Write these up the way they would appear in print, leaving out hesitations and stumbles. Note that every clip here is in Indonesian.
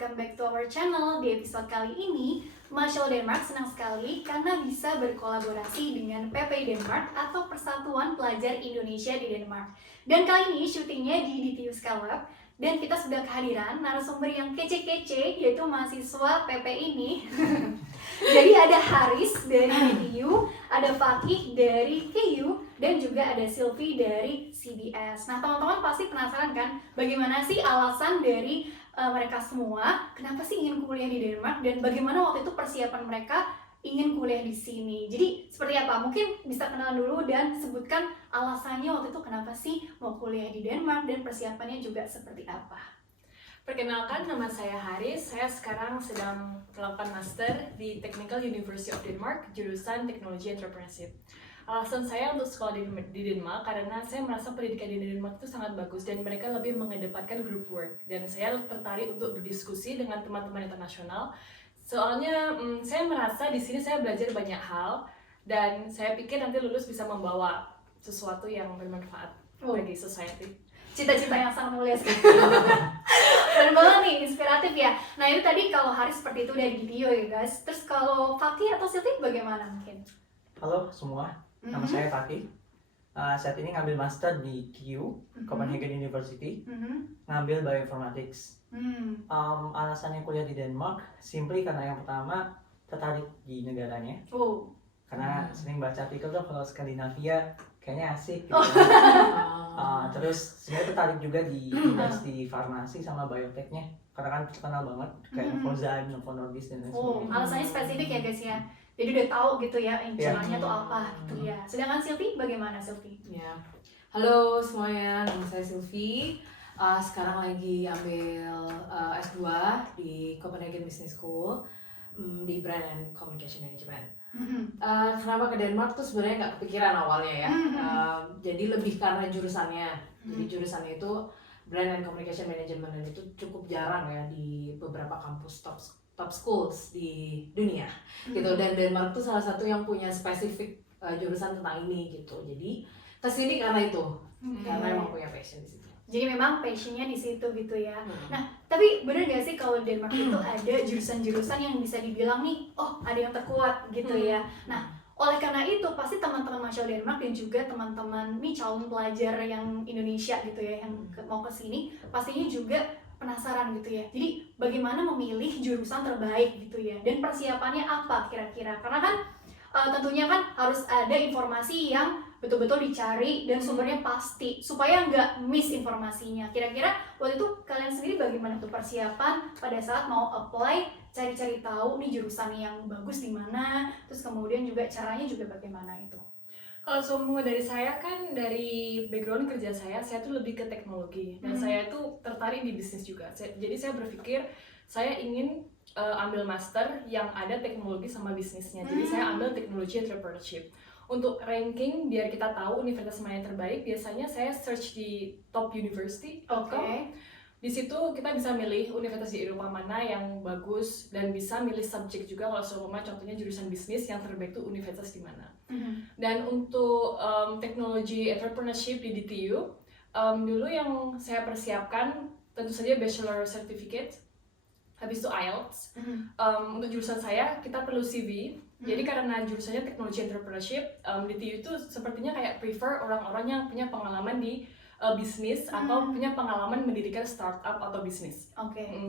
welcome back to our channel. Di episode kali ini, Marshall Denmark senang sekali karena bisa berkolaborasi dengan PPI Denmark atau Persatuan Pelajar Indonesia di Denmark. Dan kali ini syutingnya di DTU Scalab, dan kita sudah kehadiran narasumber yang kece-kece, yaitu mahasiswa PPI ini. Jadi ada Haris dari DTU, ada Fakih dari KU, dan juga ada Sylvie dari CBS. Nah, teman-teman pasti penasaran kan, bagaimana sih alasan dari mereka semua, kenapa sih ingin kuliah di Denmark, dan bagaimana waktu itu persiapan mereka ingin kuliah di sini. Jadi seperti apa? Mungkin bisa kenalan dulu dan sebutkan alasannya waktu itu kenapa sih mau kuliah di Denmark dan persiapannya juga seperti apa. Perkenalkan, nama saya Haris. Saya sekarang sedang melakukan master di Technical University of Denmark, jurusan Teknologi Entrepreneurship. Alasan saya untuk sekolah di Denmark karena saya merasa pendidikan di Denmark itu sangat bagus dan mereka lebih mengedepankan group work. Dan saya tertarik untuk berdiskusi dengan teman-teman internasional. Soalnya saya merasa di sini saya belajar banyak hal dan saya pikir nanti lulus bisa membawa sesuatu yang bermanfaat bagi society. Cita-cita yang sangat mulia sekali. Keren banget nih, inspiratif ya. Nah itu tadi kalau Haris seperti itu dari DTU ya guys. Terus kalau Fakih atau Sylvie bagaimana mungkin? Halo semua, nama saya Fakih. Saat ini ngambil master di KU, Copenhagen University, ngambil Bioinformatics. Alasannya kuliah di Denmark, simply karena yang pertama tertarik di negaranya. Karena sering baca artikel tuh kalau Skandinavia kayaknya asik gitu. Terus sebenarnya tertarik juga di industri farmasi sama biotechnya karena kan terkenal banget kayak Novozymes, Novo Nordisk dan lain sebagainya. Alasannya spesifik ya guys ya. Jadi udah tahu gitu ya incarannya tuh apa gitu ya. Sedangkan Sylvie bagaimana Sylvie? Ya, halo semuanya, nama saya Sylvie. Sekarang lagi ambil S2 di Copenhagen Business School di Brand and Communication Management. Kenapa ke Denmark tuh sebenarnya nggak kepikiran awalnya ya. Jadi lebih karena jurusannya. Jadi jurusannya itu Brand and Communication Management dan itu cukup jarang ya di beberapa kampus top schools di dunia gitu. Dan Denmark tuh salah satu yang punya spesifik jurusan tentang ini gitu. Jadi kesini karena itu, karena emang punya passion di situ. Jadi memang passionnya di situ gitu ya. Nah, tapi bener gak sih kalau Denmark itu ada jurusan-jurusan yang bisa dibilang nih, oh ada yang terkuat gitu ya. Nah, oleh karena itu pasti teman-teman Marshall Denmark dan juga teman-teman nih calon pelajar yang Indonesia gitu ya, yang mau ke sini pastinya juga penasaran gitu ya. Jadi bagaimana memilih jurusan terbaik gitu ya, dan persiapannya apa kira-kira? Karena kan tentunya kan harus ada informasi yang betul-betul dicari dan sumbernya pasti supaya nggak miss informasinya. Kira-kira waktu itu kalian sendiri bagaimana tuh persiapan pada saat mau apply, cari-cari tahu nih jurusan yang bagus di mana, terus kemudian juga caranya juga bagaimana itu? Kalau semua dari saya kan dari background kerja saya tuh lebih ke teknologi dan saya tuh tertarik di bisnis juga. Jadi saya berpikir saya ingin ambil master yang ada teknologi sama bisnisnya. Jadi saya ambil teknologi entrepreneurship. Untuk ranking biar kita tahu universitas mana yang terbaik, biasanya saya search di top university. Di situ kita bisa milih universitas di Eropa mana yang bagus dan bisa milih subjek juga. Kalau seumpama contohnya jurusan bisnis yang terbaik itu universitas di mana. Dan untuk teknologi entrepreneurship di DTU, dulu yang saya persiapkan tentu saja bachelor certificate, habis itu IELTS. Untuk jurusan saya kita perlu CV. Jadi karena jurusannya teknologi entrepreneurship, DTU itu sepertinya kayak prefer orang-orang yang punya pengalaman di bisnis atau punya pengalaman mendirikan startup atau bisnis.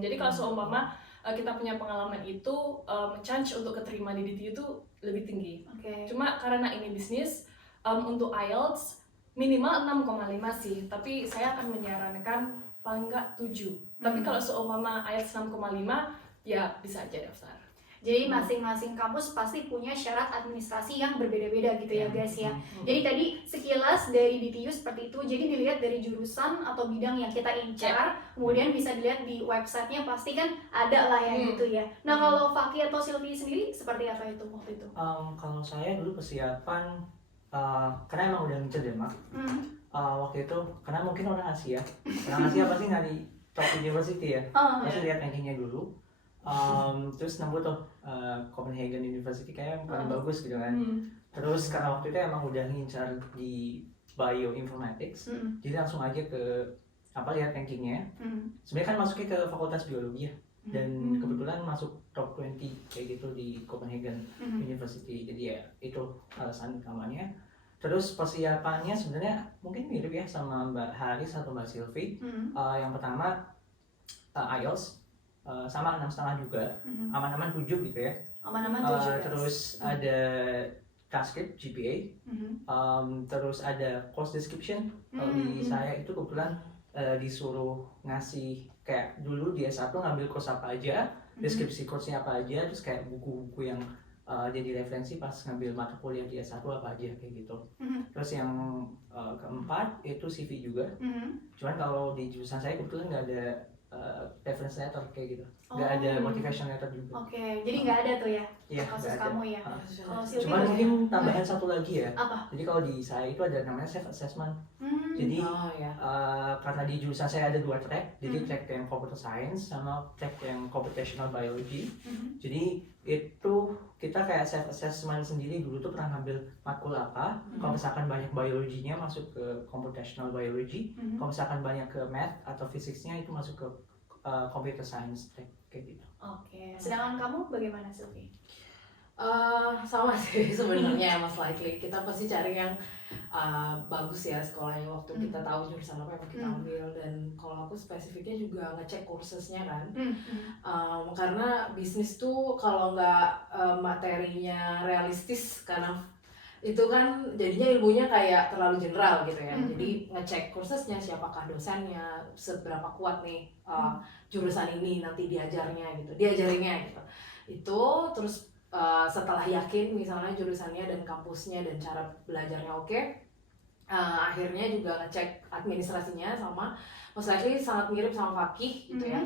Jadi kalau seumpama kita punya pengalaman itu, chance untuk keterima di DTU itu lebih tinggi. Cuma karena ini bisnis, untuk IELTS minimal 6,5 sih, tapi saya akan menyarankan paling nggak 7. Tapi kalau seumpama IELTS 6,5 ya bisa aja daftar. Jadi masing-masing kampus pasti punya syarat administrasi yang berbeda-beda gitu ya guys ya. Jadi tadi sekilas dari DTU seperti itu, jadi dilihat dari jurusan atau bidang yang kita incar, kemudian bisa dilihat di websitenya pasti kan ada lah ya gitu ya. Nah kalau Fakih atau Sylvie sendiri seperti apa itu waktu itu? Kalau saya dulu persiapan, karena emang udah ngincer Denmark, waktu itu karena mungkin orang Asia pasti nyari top university ya, pasti lihat rankingnya dulu. Terus nemu tuh Copenhagen University kayak yang paling bagus gitu kan. Terus karena waktu itu emang udah ngincar di Bioinformatics, jadi langsung aja ke lihat rankingnya. Sebenarnya kan masuknya ke fakultas biologi ya. dan kebetulan masuk top 20 kayak gitu di Copenhagen University. Jadi ya itu alasan utamanya. Terus persiapannya sebenarnya mungkin mirip ya sama Mbak Haris atau Mbak Sylvie. Yang pertama IELTS sama 6,5 juga, aman-aman 7 gitu ya. Aman-aman 7 Terus ada transcript GPA, terus ada course description. Kalau di saya itu kebetulan disuruh ngasih kayak dulu di S1 ngambil course apa aja, deskripsi course-nya apa aja, terus kayak buku-buku yang jadi referensi pas ngambil mata kuliah di S1 apa aja kayak gitu. Terus yang keempat itu CV juga. Cuman kalau di jurusan saya kebetulan nggak ada reference letter kayak gitu, nggak ada motivation letter juga. Oke, jadi nggak ada tuh ya Iya, kasus nggak ada. kamu ya. Kalau Sylvie Cuman ada? mungkin tambahan satu lagi ya. Apa? Jadi kalau di saya itu ada namanya self assessment. Jadi ya. karena di jurusan saya ada 2 track, jadi track yang computer science sama track yang computational biology. Jadi itu kita kayak self assessment sendiri. Dulu tuh pernah ngambil matkul apa, kalau misalkan banyak biologinya masuk ke computational biology, kalau misalkan banyak ke math atau physicsnya itu masuk ke computer science track kayak gitu. Oke, sedangkan kamu bagaimana Sylvie? Sama sih sebenarnya most likely kita pasti cari yang bagus ya sekolahnya waktu kita tahu jurusan apa yang mau kita ambil. Dan kalau aku spesifiknya juga ngecek kursesnya kan, karena bisnis tuh kalau nggak materinya realistis, karena itu kan jadinya ilmunya kayak terlalu general gitu ya. Jadi ngecek kursesnya, siapakah dosennya, seberapa kuat nih jurusan ini nanti diajarinnya gitu. Itu terus setelah yakin misalnya jurusannya dan kampusnya dan cara belajarnya oke, akhirnya juga ngecek administrasinya. Sama most likely sangat mirip sama Fakih gitu ya,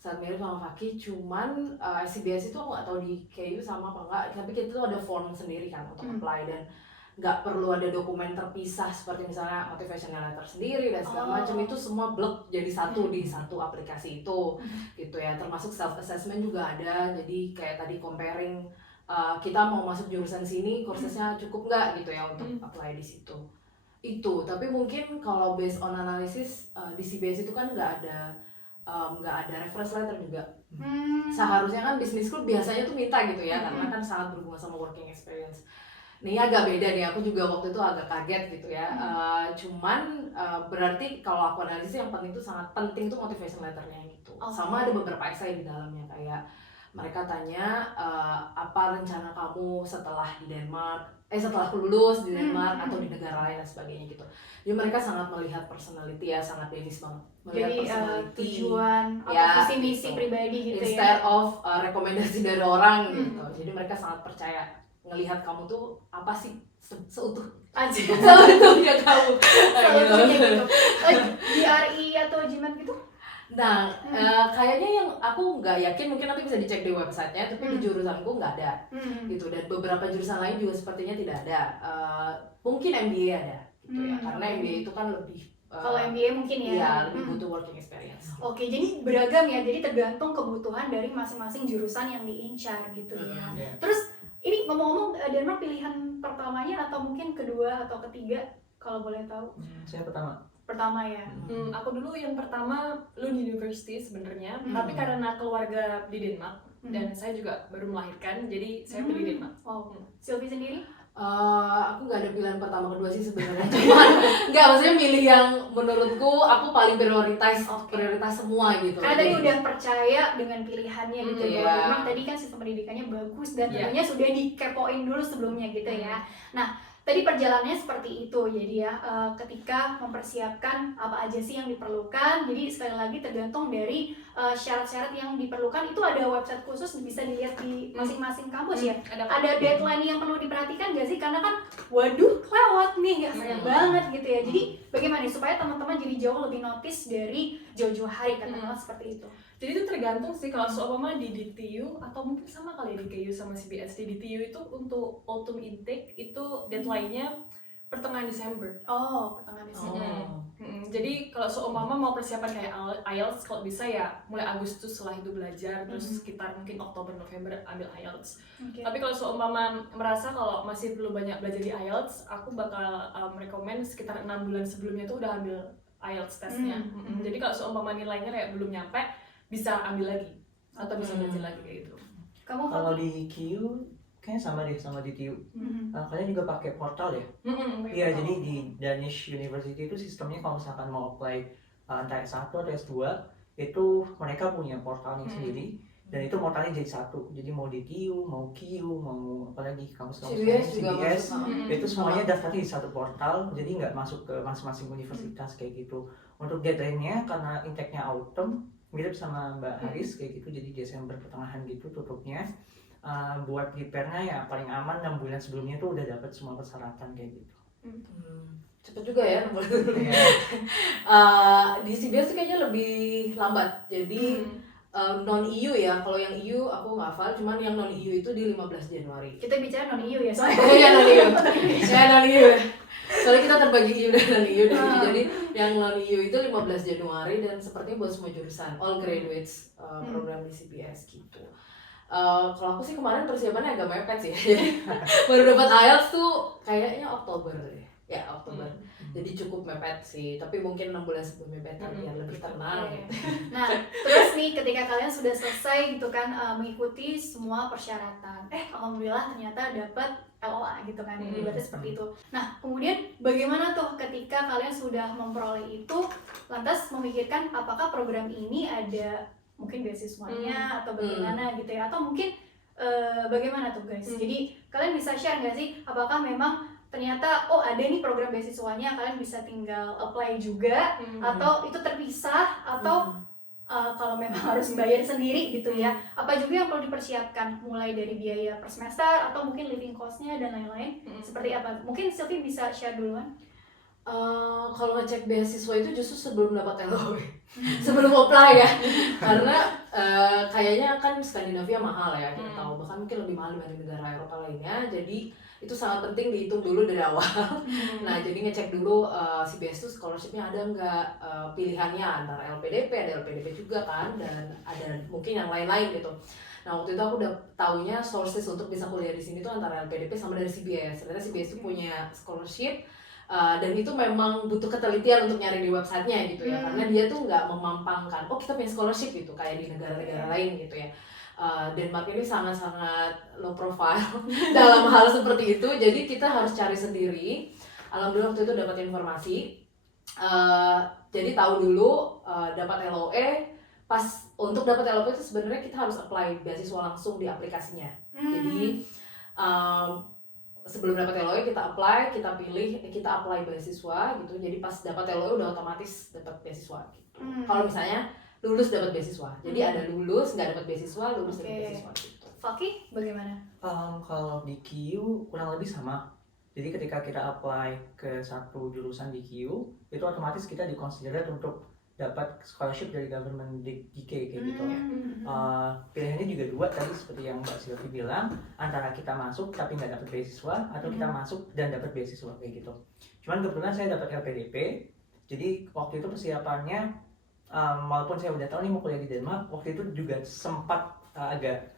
sangat mirip sama Fakih. Cuman SCBS itu aku nggak tahu di KU sama apa enggak, tapi kita tuh ada form sendiri kan untuk apply, dan nggak perlu ada dokumen terpisah seperti misalnya motivational letter sendiri dan segala macam. Itu semua blok jadi satu di satu aplikasi itu gitu ya. Termasuk self assessment juga ada, jadi kayak tadi comparing kita mau masuk jurusan sini, kursesnya cukup nggak gitu ya untuk apply di situ. Itu tapi mungkin kalau based on analysis di CBS itu kan nggak ada reference letter juga. Seharusnya kan business school biasanya tuh minta gitu ya, karena kan sangat berhubungan sama working experience. Ini agak beda nih, aku juga waktu itu agak kaget gitu ya. Cuman berarti kalau aku analisis yang penting itu sangat penting tuh motivation letternya gitu. Sama ada beberapa essay di dalamnya, kayak mereka tanya apa rencana kamu setelah di Denmark, setelah lulus di Denmark atau di negara lain dan sebagainya gitu. Jadi mereka sangat melihat personality ya, sangat Danish banget. Melihat Jadi personality, tujuan atau ya, visi misi gitu. pribadi gitu Instead ya. of rekomendasi dari orang gitu. Jadi mereka sangat percaya ngelihat kamu tuh apa sih seutuh Seutuhnya kamu. Seutuhnya gitu. GRE atau GMAT gitu? Nah, kayaknya yang aku nggak yakin, mungkin nanti bisa dicek di websitenya, tapi di jurusanku nggak ada gitu. Dan beberapa jurusan lain juga sepertinya tidak ada. Mungkin MBA ada gitu ya, karena MBA itu kan lebih kalau MBA mungkin ya. Iya, lebih butuh working experience. Oke, jadi beragam ya, jadi tergantung kebutuhan dari masing-masing jurusan yang diincar gitu ya. Terus ini ngomong-ngomong, Denmark pilihan pertamanya atau mungkin kedua atau ketiga kalau boleh tahu? Saya pertama ya. Aku dulu yang pertama Lund University sebenarnya, tapi karena keluarga di Denmark dan saya juga baru melahirkan, jadi saya pilih Denmark. Wow. Sylvie sendiri? Aku nggak ada pilihan pertama kedua sih sebenarnya, cuman nggak, maksudnya milih yang menurutku aku paling prioritas semua gitu. Karena tadi udah percaya dengan pilihannya gitu ya. Memang tadi kan sistem pendidikannya bagus dan tentunya sudah dikepoin dulu sebelumnya gitu ya. Nah, tadi perjalanannya seperti itu, jadi ya ketika mempersiapkan apa aja sih yang diperlukan. Jadi sekali lagi tergantung dari syarat-syarat yang diperlukan. Itu ada website khusus bisa dilihat di masing-masing kampus ya. Ada deadline yang perlu diperhatikan gak sih? Karena kan waduh kelewat nih, gak sayang banget gitu ya. Jadi bagaimana nih supaya teman-teman jadi jauh lebih notice dari jauh-jauh hari, katakanlah seperti itu. Jadi itu tergantung sih, kalau seumpama di DTU atau mungkin sama kali di KU sama CBS. Di DTU itu untuk autumn intake itu deadline-nya pertengahan Desember. Pertengahan Desember. Jadi kalau seumpama mau persiapan kayak IELTS, kalau bisa ya mulai Agustus setelah itu belajar, terus sekitar mungkin Oktober November ambil IELTS. Tapi kalau seumpama merasa kalau masih perlu banyak belajar di IELTS, aku bakal merekomend sekitar 6 bulan sebelumnya tuh udah ambil IELTS tesnya. Jadi kalau seumpama nilainya kayak belum nyampe, bisa ambil lagi atau bisa belajar lagi kayak gitu. Kamu Kalau Faki? di KU kayaknya sama deh sama di TU. Kalian juga pakai portal ya? Mm-mm, Iya, betul. jadi di Danish University itu sistemnya kalau misalkan mau apply entah S1 atau S2 itu mereka punya portalnya sendiri, dan itu portalnya jadi satu. Jadi mau di TU, mau KU, mau apalagi kampus-kampus lain, CBS juga CBS, masuk. itu semuanya daftarnya di satu portal, jadi nggak masuk ke masing-masing universitas kayak gitu. Untuk deadline-nya karena intake-nya autumn, mirip sama Mbak Haris kayak gitu, jadi Desember pertengahan gitu tutupnya. Buat prepare-nya ya paling aman 6 bulan sebelumnya tuh udah dapat semua persyaratan kayak gitu. Cepet juga ya nomor dulu. Iya. Di CBS tuh kayaknya lebih lambat. Jadi non EU ya. Kalau yang EU aku nggak hafal, cuman yang non EU itu di 15 Januari. Kita bicara non EU ya soalnya. Oh iya non EU. Ya non EU. Soalnya kita terbagi EU dan non EU. Jadi yang non EU itu 15 Januari dan sepertinya buat semua jurusan all graduates program di CBS gitu. Kalau aku sih kemarin persiapannya agak mepet sih. Jadi baru dapat IELTS tuh kayaknya Oktober deh. Ya Oktober. Jadi cukup mepet sih. Tapi mungkin 6 bulan sebelumnya better biar lebih tenang. Oke. Nah, terus nih ketika kalian sudah selesai gitu kan mengikuti semua persyaratan, alhamdulillah ternyata dapat LOA gitu kan, berarti seperti itu. Nah, kemudian bagaimana tuh ketika kalian sudah memperoleh itu, lantas memikirkan apakah program ini ada mungkin beasiswanya atau bagaimana gitu ya, atau mungkin bagaimana tuh guys? Jadi kalian bisa share nggak sih apakah memang ternyata ada nih program beasiswanya, kalian bisa tinggal apply juga, atau itu terpisah, atau kalau memang harus bayar sendiri gitu ya, apa juga yang perlu dipersiapkan mulai dari biaya per semester atau mungkin living cost-nya dan lain-lain, seperti apa? Mungkin Sylvie bisa share duluan. Kalau ngecek beasiswa itu justru sebelum dapat LOE, sebelum apply ya, karena kayaknya kan Skandinavia mahal ya, kita tahu, bahkan mungkin lebih mahal dibanding negara Eropa lainnya, jadi itu sangat penting dihitung dulu dari awal. Nah jadi ngecek dulu CBS itu scholarship-nya ada nggak, pilihannya antara LPDP, ada LPDP juga kan, dan ada mungkin yang lain-lain gitu. Nah waktu itu aku udah taunya sources untuk bisa kuliah di sini tuh antara LPDP sama dari CBS. Ternyata CBS itu punya scholarship. Dan itu memang butuh ketelitian untuk nyari di websitenya gitu ya, karena dia tuh nggak memampangkan kita punya scholarship gitu kayak di negara-negara lain gitu ya. Denmark ini sangat-sangat low profile dalam hal seperti itu, jadi kita harus cari sendiri. Alhamdulillah waktu itu dapat informasi, jadi tahu dulu dapat LOE. Pas untuk dapat LOE itu sebenarnya kita harus apply beasiswa langsung di aplikasinya. Jadi sebelum dapat LOE kita apply, kita pilih, kita apply beasiswa gitu. Jadi pas dapat LOE udah otomatis dapat beasiswa gitu. Kalau misalnya lulus dapat beasiswa. Jadi ada lulus nggak dapat beasiswa, lulus dapat beasiswa gitu. Faki bagaimana? Kalau di KU kurang lebih sama. Jadi ketika kita apply ke satu jurusan di KU, itu otomatis kita di-consider untuk dapat scholarship dari government DK kayak gitu ya. Pilihannya juga dua tadi seperti yang Mbak Sylvie bilang, antara kita masuk tapi nggak dapat beasiswa, atau kita masuk dan dapat beasiswa kayak gitu. Cuman kebetulan saya dapat LPDP, jadi waktu itu persiapannya walaupun saya udah tahu nih mau kuliah di Denmark, waktu itu juga sempat agak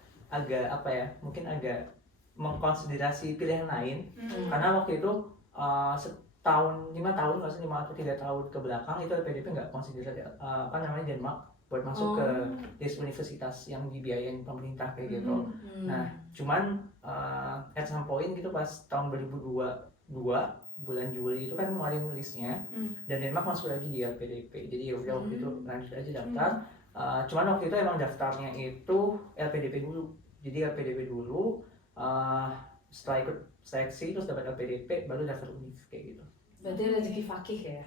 apa ya, mungkin agak mengkonsiderasi pilihan lain, karena waktu itu 5 tahun, maksudnya 5 atau 3 tahun ke belakang itu LPDP nggak consider Denmark buat masuk ke universitas yang dibiayain pemerintah kayak gitu. Nah, cuman at some point gitu pas tahun 2022 bulan Juli itu kan ngeluarin listnya, dan Denmark masuk lagi di LPDP. Jadi ya udah waktu itu lanjut aja daftar. Cuman waktu itu emang daftarnya itu LPDP dulu. Jadi LPDP dulu, setelah ikut seleksi terus dapat LPDP baru daftar univ kayak gitu. Berarti rezeki fakih ya.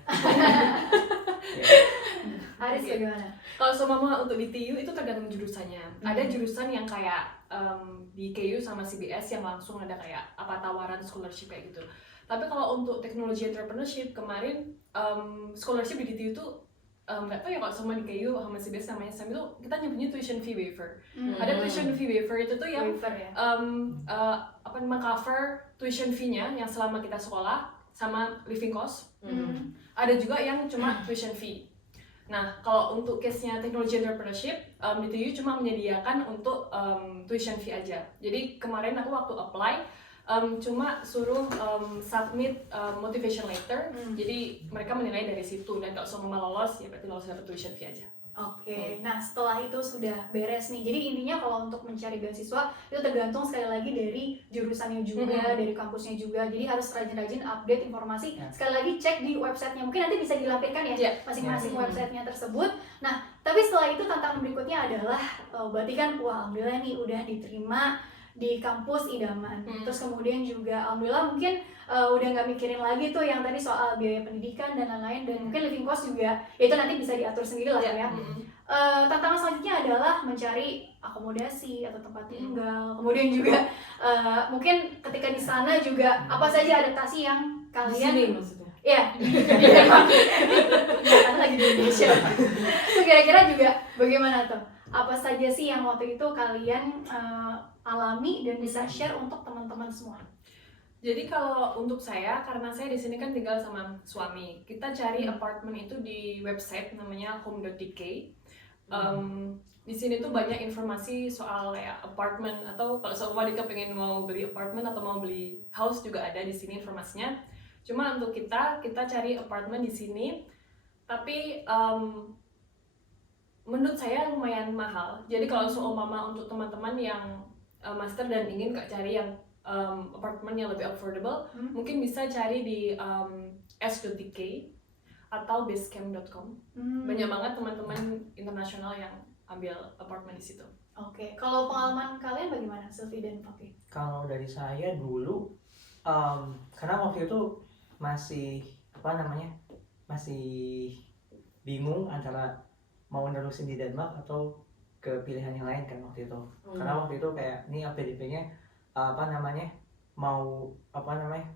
Haris bagaimana? Kalau semua untuk di TU itu tergantung jurusannya. Ada jurusan yang kayak di KU sama CBS yang langsung ada kayak tawaran scholarship kayak gitu. Tapi kalau untuk teknologi entrepreneurship kemarin scholarship di TU itu nggak tahu ya, kalau semua di KU sama CBS namanya sama itu kita nyebutnya tuition fee waiver. Ada tuition fee waiver itu tuh yang mengcover tuition fee-nya yang selama kita sekolah sama living cost. Ada juga yang cuma tuition fee. Nah, kalau untuk case-nya teknologi entrepreneurship, di TU cuma menyediakan untuk tuition fee aja. Jadi kemarin aku waktu apply cuma suruh submit motivation letter. Jadi mereka menilai dari situ, dan kalau semua lolos ya berarti lolos dapat tuition fee aja. Oke, nah setelah itu sudah beres nih. Jadi intinya kalau untuk mencari beasiswa itu tergantung sekali lagi dari jurusannya juga, dari kampusnya juga. Jadi harus rajin-rajin update informasi. Sekali lagi cek di websitenya. Mungkin nanti bisa dilampirkan ya masing-masing websitenya tersebut. Nah, tapi setelah itu tantangan berikutnya adalah berarti kan wah alhamdulillah nih udah diterima di kampus idaman. Terus kemudian juga alhamdulillah mungkin udah nggak mikirin lagi tuh yang tadi soal biaya pendidikan dan lain-lain, dan mungkin living cost juga ya itu nanti bisa diatur sendiri lah ya. Tantangan selanjutnya adalah mencari akomodasi atau tempat tinggal. Kemudian juga mungkin ketika di sana juga apa saja adaptasi yang kalian Di sini maksudnya? ya karena lagi di Indonesia. Tuh kira-kira juga bagaimana tuh? Apa saja sih yang waktu itu kalian alami dan bisa share untuk teman-teman semua? Jadi kalau untuk saya, karena saya di sini kan tinggal sama suami, kita cari apartemen itu di website namanya home.dk. Di sini tuh banyak informasi soal ya apartemen, atau kalau semua Dika pengen mau beli apartemen atau mau beli house juga ada di sini informasinya. Cuma untuk kita cari apartemen di sini, tapi menurut saya lumayan mahal. Jadi kalau seumpama untuk teman-teman yang master dan ingin cari yang apartemen yang lebih affordable, mungkin bisa cari di s.dk atau basecamp.com. Banyak banget teman-teman internasional yang ambil apartemen di situ. Oke, kalau pengalaman kalian bagaimana, Sylvie dan Fakih? Kalau dari saya dulu, karena waktu itu masih bingung antara mau nerusin di Denmark atau ke pilihan yang lain kan waktu itu. Karena waktu itu kayak ini LPDP-nya mau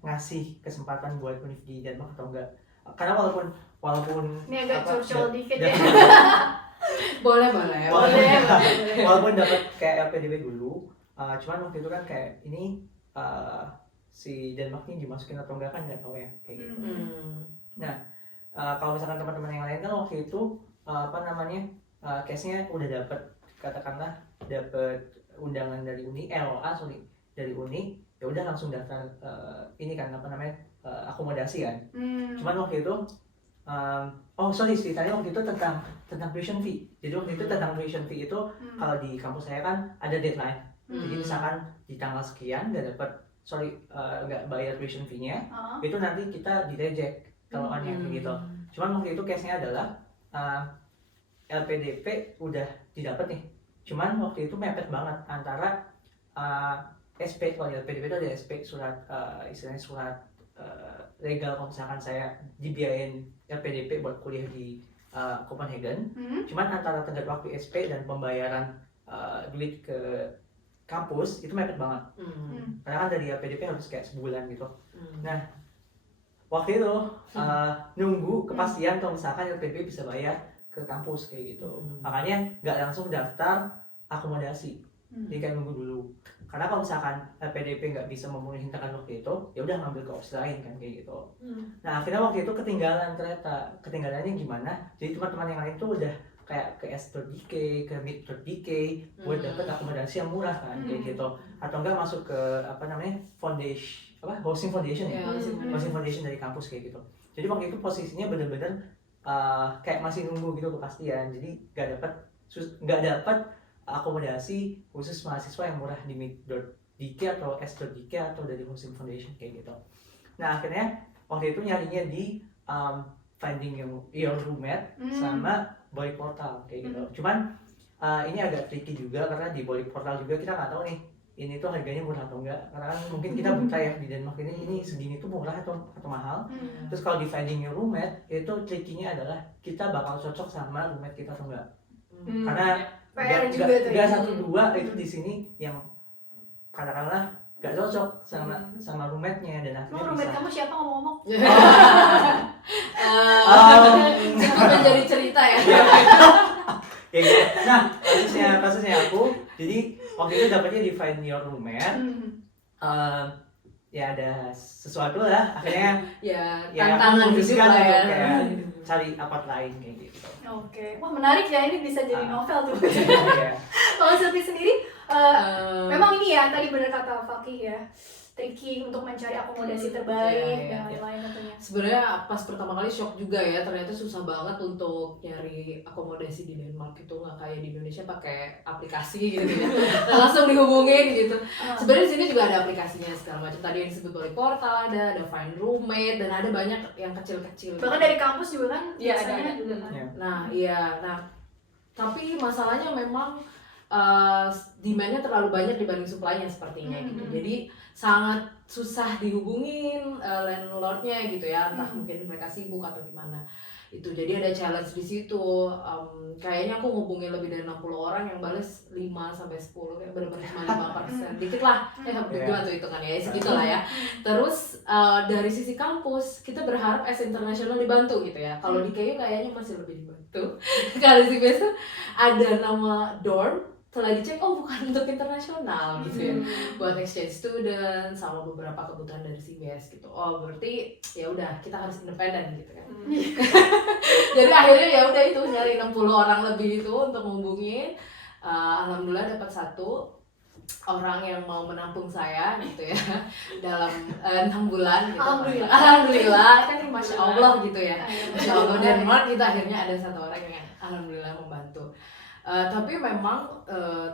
ngasih kesempatan buat univ di Denmark atau enggak. Karena walaupun ini agak curcol dikit ya. Boleh. Walaupun dapat kayak LPDP dulu, cuman waktu itu kan kayak ini si Denmark ini dimasukin atau enggak kan nggak tahu ya kayak gitu. Nah, kalau misalkan teman-teman yang lain kan waktu itu case-nya udah katakanlah dapat undangan dari Uni, dari Uni, ya udah langsung daftar akomodasi kan. Cuman waktu itu ceritanya waktu itu tentang tuition fee. Jadi waktu itu tentang tuition fee itu kalau di kampus saya kan ada deadline. Jadi misalkan di tanggal sekian nggak bayar tuition fee-nya, itu nanti kita di-reject kalau kayak gitu. Cuman waktu itu case-nya adalah LPDP udah didapat nih. Cuman waktu itu mepet banget antara SP, kalau LPDP itu ada SP, istilahnya surat legal kalau misalkan saya dibiayain LPDP buat kuliah di Copenhagen. Cuman antara tenggat waktu SP dan pembayaran duit ke kampus itu mepet banget. Karena kan dari LPDP harus kayak sebulan gitu. Nah, waktu itu nunggu kepastian kalau misalkan LPDP bisa bayar ke kampus kayak gitu. Makanya nggak langsung daftar akomodasi. Jadi kayak nunggu dulu. Karena kalau misalkan LPDP nggak bisa memenuhi tenggat waktu itu, ya udah ngambil ke opsi lain kan kayak gitu. Nah, akhirnya waktu itu ketinggalan ternyata. Ketinggalannya gimana? Jadi teman-teman yang lain tuh udah kayak ke S.dk, ke Mid.dk buat dapat akomodasi yang murah kan kayak gitu. Atau enggak masuk ke housing foundation ya. Housing foundation dari kampus kayak gitu. Jadi waktu itu posisinya bener-bener kayak masih nunggu gitu kepastian. Jadi nggak dapat akomodasi khusus mahasiswa yang murah di Mid.dk atau S.dk atau dari housing foundation kayak gitu. Nah, akhirnya waktu itu nyarinya di finding your roommate sama Bolik Portal kayak gitu. Cuman ini agak tricky juga karena di Bolik Portal juga kita nggak tahu nih ini tuh harganya murah atau enggak, karena kan mungkin kita buta ya di Denmark ini segini tuh murah atau mahal. Terus kalau di finding your roommate itu tricky-nya adalah kita bakal cocok sama roommate kita atau enggak. Karena nggak 1-2 itu di sini yang katakanlah nggak cocok sama roommate-nya dan akhirnya roommate kamu siapa ngomong-ngomong? Cukup menjadi cerita ya. Kayak gitu. Nah, kasusnya aku, jadi waktu itu dapetnya di Find Your Roommate. Ya ada sesuatu lah, akhirnya tantangan hidup lah ya. Kayak cari apart lain kayak gitu. Oke, wah menarik ya, ini bisa jadi novel tuh. Kalau Sylvie sendiri, memang ini ya tadi benar kata Fakih ya, tricky untuk mencari akomodasi terbaik dan lain-lain tentunya. Sebenarnya pas pertama kali shock juga ya, ternyata susah banget untuk nyari akomodasi di Denmark itu, nggak kayak di Indonesia pakai aplikasi gitu ya, langsung dihubungin gitu. Sebenarnya di sini juga ada aplikasinya segala macam. Tadi yang disebut oleh portal ada Find Roommate dan ada banyak yang kecil-kecil. Bahkan dari kampus juga kan Iya, biasanya ada. juga kan. Iya. Nah tapi masalahnya memang demand-nya terlalu banyak dibanding supply-nya sepertinya gitu. Jadi sangat susah dihubungin landlord-nya gitu ya, entah mungkin mereka sibuk atau gimana. Itu jadi ada challenge di situ. Kayaknya aku ngubungin lebih dari 60 orang yang balas 5 sampai 10, kayak benar-benar cuma 5%. Dikit lah. Gimana tuh hitungannya ya, segitulah ya. Terus dari sisi kampus kita berharap as international dibantu gitu ya. Kalau di KU kayaknya masih lebih dibantu. Kalau di CBS tuh ada nama dorm, setelah dicek bukan untuk internasional gitu ya, buat exchange student sama beberapa kebutuhan dari CBS gitu. Berarti ya udah kita harus independen gitu kan. Jadi akhirnya ya udah itu nyari 60 orang lebih itu untuk menghubungin. Alhamdulillah dapat satu orang yang mau menampung saya gitu ya dalam 6 bulan gitu. Alhamdulillah kan masya Allah gitu ya. Masya Allah Denmark kita akhirnya ada satu orang yang alhamdulillah membantu. Tapi memang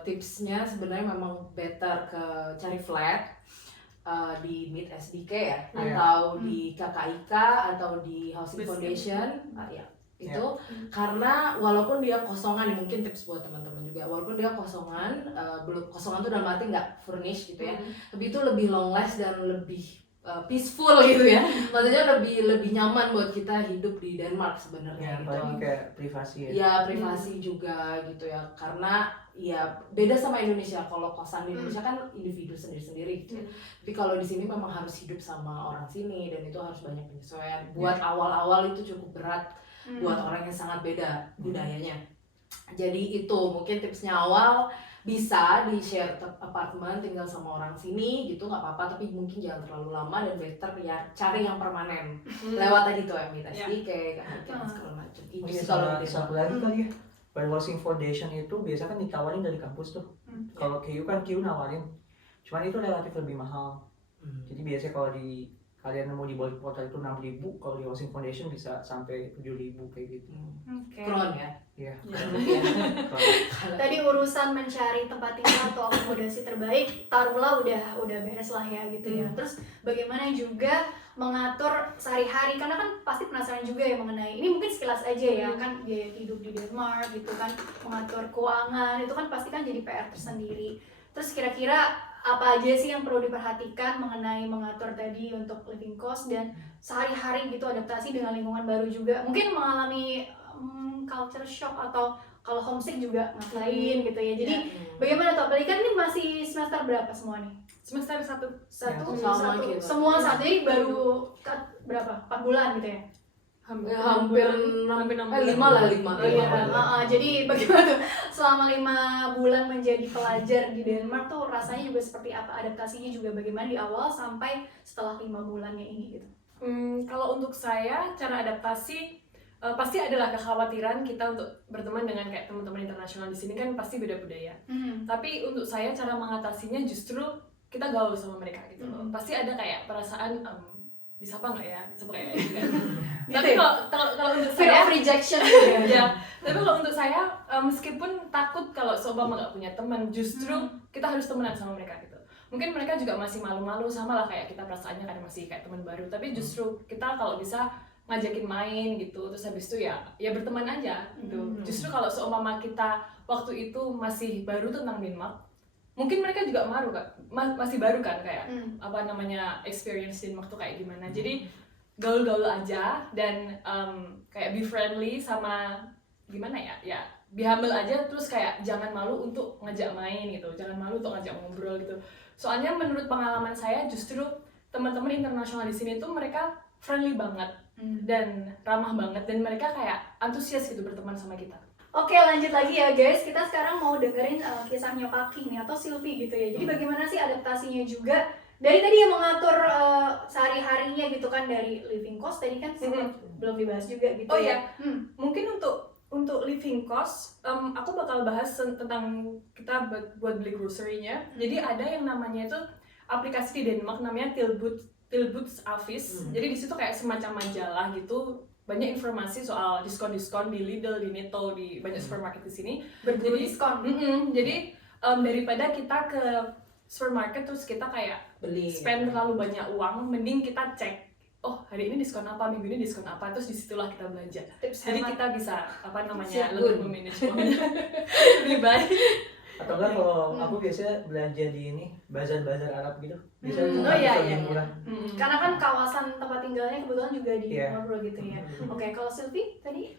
tipsnya sebenarnya memang better ke cari flat di Mid SDK ya, atau di KKIK atau di Housing Foundation ya itu. Karena walaupun dia kosongan, mungkin tips buat teman-teman juga, walaupun dia kosongan, belum kosongan tuh dalam arti nggak furnish gitu ya, tapi itu lebih long last dan lebih peaceful gitu ya, maksudnya lebih nyaman buat kita hidup di Denmark sebenarnya gitu. Apalagi kayak privasi ya. Ya privasi juga gitu ya, karena ya beda sama Indonesia. Kalau kosan di Indonesia kan individu sendiri-sendiri gitu. Tapi kalau di sini memang harus hidup sama orang sini dan itu harus banyak penyesuaian. Buat awal-awal itu cukup berat buat orang yang sangat beda budayanya. Jadi itu mungkin tipsnya awal, bisa di share apartemen tinggal sama orang sini gitu nggak apa-apa, tapi mungkin jangan terlalu lama dan better ya cari yang permanen lewat tadi tuh MIT SDK kayak segala macam. Itu sih kalau di Satu lagi kali ya, by Housing Foundation itu biasa kan ditawarin dari kampus tuh. Kalau KU kan KU nawarin, cuman itu relatif lebih mahal. Jadi biasanya kalau di kalian mau di bawah portal itu 6.000, kalau di Housing Foundation bisa sampai 7.000 kayak gitu. Kron ya. Iya. Tadi urusan mencari tempat tinggal atau akomodasi terbaik, taruhlah udah beres lah ya gitu ya. Terus bagaimana juga mengatur sehari-hari, karena kan pasti penasaran juga ya mengenai ini, mungkin sekilas aja ya kan gaya hidup di Denmark gitu kan, mengatur keuangan itu kan pasti kan jadi PR tersendiri. Terus kira-kira apa aja sih yang perlu diperhatikan mengenai mengatur tadi untuk living cost dan sehari-hari gitu, adaptasi dengan lingkungan baru juga, mungkin mengalami culture shock atau kalau homesick juga ngapain gitu ya. Jadi bagaimana tuh? Apalagi kan ini masih semester berapa semua nih? Semester 1. Satu. Semua satu, jadi baru berapa? 4 bulan gitu ya? Hampir 5 lah. Jadi bagaimana tuh selama 5 bulan menjadi pelajar di Denmark tuh rasanya juga seperti apa, adaptasinya juga bagaimana di awal sampai setelah 5 bulannya ini gitu? Kalau untuk saya cara adaptasi pasti adalah kekhawatiran kita untuk berteman dengan kayak teman-teman internasional di sini kan pasti beda budaya. Tapi untuk saya cara mengatasinya justru kita gaul sama mereka gitu loh. Pasti ada kayak perasaan disapa nggak ya, disapa kayak gitu kan. Tapi kalau untuk Fear saya of rejection ya. Tapi kalau untuk saya meskipun takut kalau seumpama nggak punya teman, justru kita harus temenan sama mereka gitu. Mungkin mereka juga masih malu-malu, sama lah kayak kita perasaannya karena masih kayak teman baru. Tapi justru kita kalau bisa ngajakin main gitu, terus habis itu ya berteman aja gitu. Justru kalau seumpama kita waktu itu masih baru tentang Denmark, mungkin mereka juga masih baru kan kayak apa namanya experience Denmark tuh kayak gimana. Jadi gaul-gaul aja dan kayak be friendly sama gimana ya be humble aja, terus kayak jangan malu untuk ngajak main gitu, jangan malu untuk ngajak ngobrol gitu. Soalnya menurut pengalaman saya justru teman-teman internasional di sini tuh mereka friendly banget dan ramah banget dan mereka kayak antusias gitu berteman sama kita. Oke, lanjut lagi ya guys, kita sekarang mau dengerin kisahnya Kaki nih atau Sylvie gitu ya. Jadi bagaimana sih adaptasinya juga dari tadi yang mengatur sehari-harinya gitu kan, dari living cost tadi kan belum dibahas juga gitu. Oh ya, mungkin untuk living cost, aku bakal bahas tentang kita buat beli grocery-nya. Jadi ada yang namanya itu aplikasi di Denmark namanya Tilbud Tilbuds Avis. Jadi di situ kayak semacam majalah gitu, banyak informasi soal diskon-diskon di Lidl, di Netto, di banyak supermarket di sini. Berburu Jadi- diskon. Jadi daripada kita ke supermarket terus kita kayak Beli. spend terlalu banyak uang, mending kita cek. Oh, hari ini diskon apa, minggu ini diskon apa, terus disitulah kita belanja. Tips Jadi hemat. kita bisa apa namanya Siap, lebih Bun. memanage uangnya lebih baik. Atau enggak kalau aku biasanya belanja di ini bazar-bazar Arab gitu. Biasanya Hmm. tuh Oh, iya, lebih iya, murah. Karena kan kawasan tempat tinggalnya kebetulan juga di Iya. Marlboro gitu ya. Oke, kalau Sylvie tadi?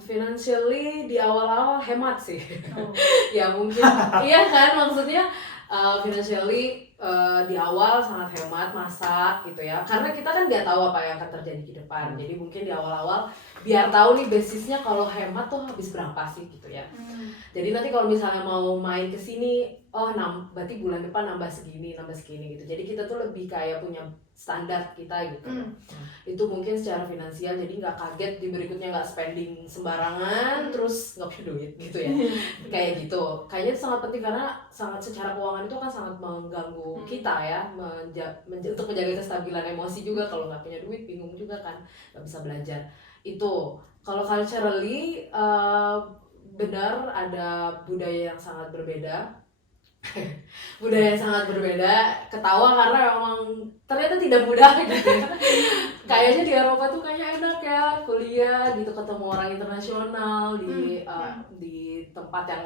Financially di awal-awal hemat sih. Oh. Ya mungkin iya kan, maksudnya financially di awal sangat hemat, masak gitu ya, karena kita kan nggak tahu apa yang akan terjadi di depan. Jadi mungkin di awal-awal biar tahu nih basisnya kalau hemat tuh habis berapa sih gitu ya. Jadi nanti kalau misalnya mau main ke sini, berarti bulan depan nambah segini gitu. Jadi kita tuh lebih kayak punya standar kita gitu. Itu mungkin secara finansial, jadi nggak kaget di berikutnya nggak spending sembarangan terus nggak punya duit gitu ya. Kayak gitu. Kayaknya itu sangat penting karena sangat secara keuangan itu kan sangat mengganggu kita ya, untuk menjaga kestabilan emosi juga. Kalau nggak punya duit bingung juga kan, nggak bisa belajar. Itu kalau culturally benar ada budaya yang sangat berbeda. Budaya yang sangat berbeda, ketawa karena memang ternyata tidak mudah gitu ya. Kayaknya di Eropa tuh kayaknya enak ya kuliah gitu, ketemu orang internasional di tempat yang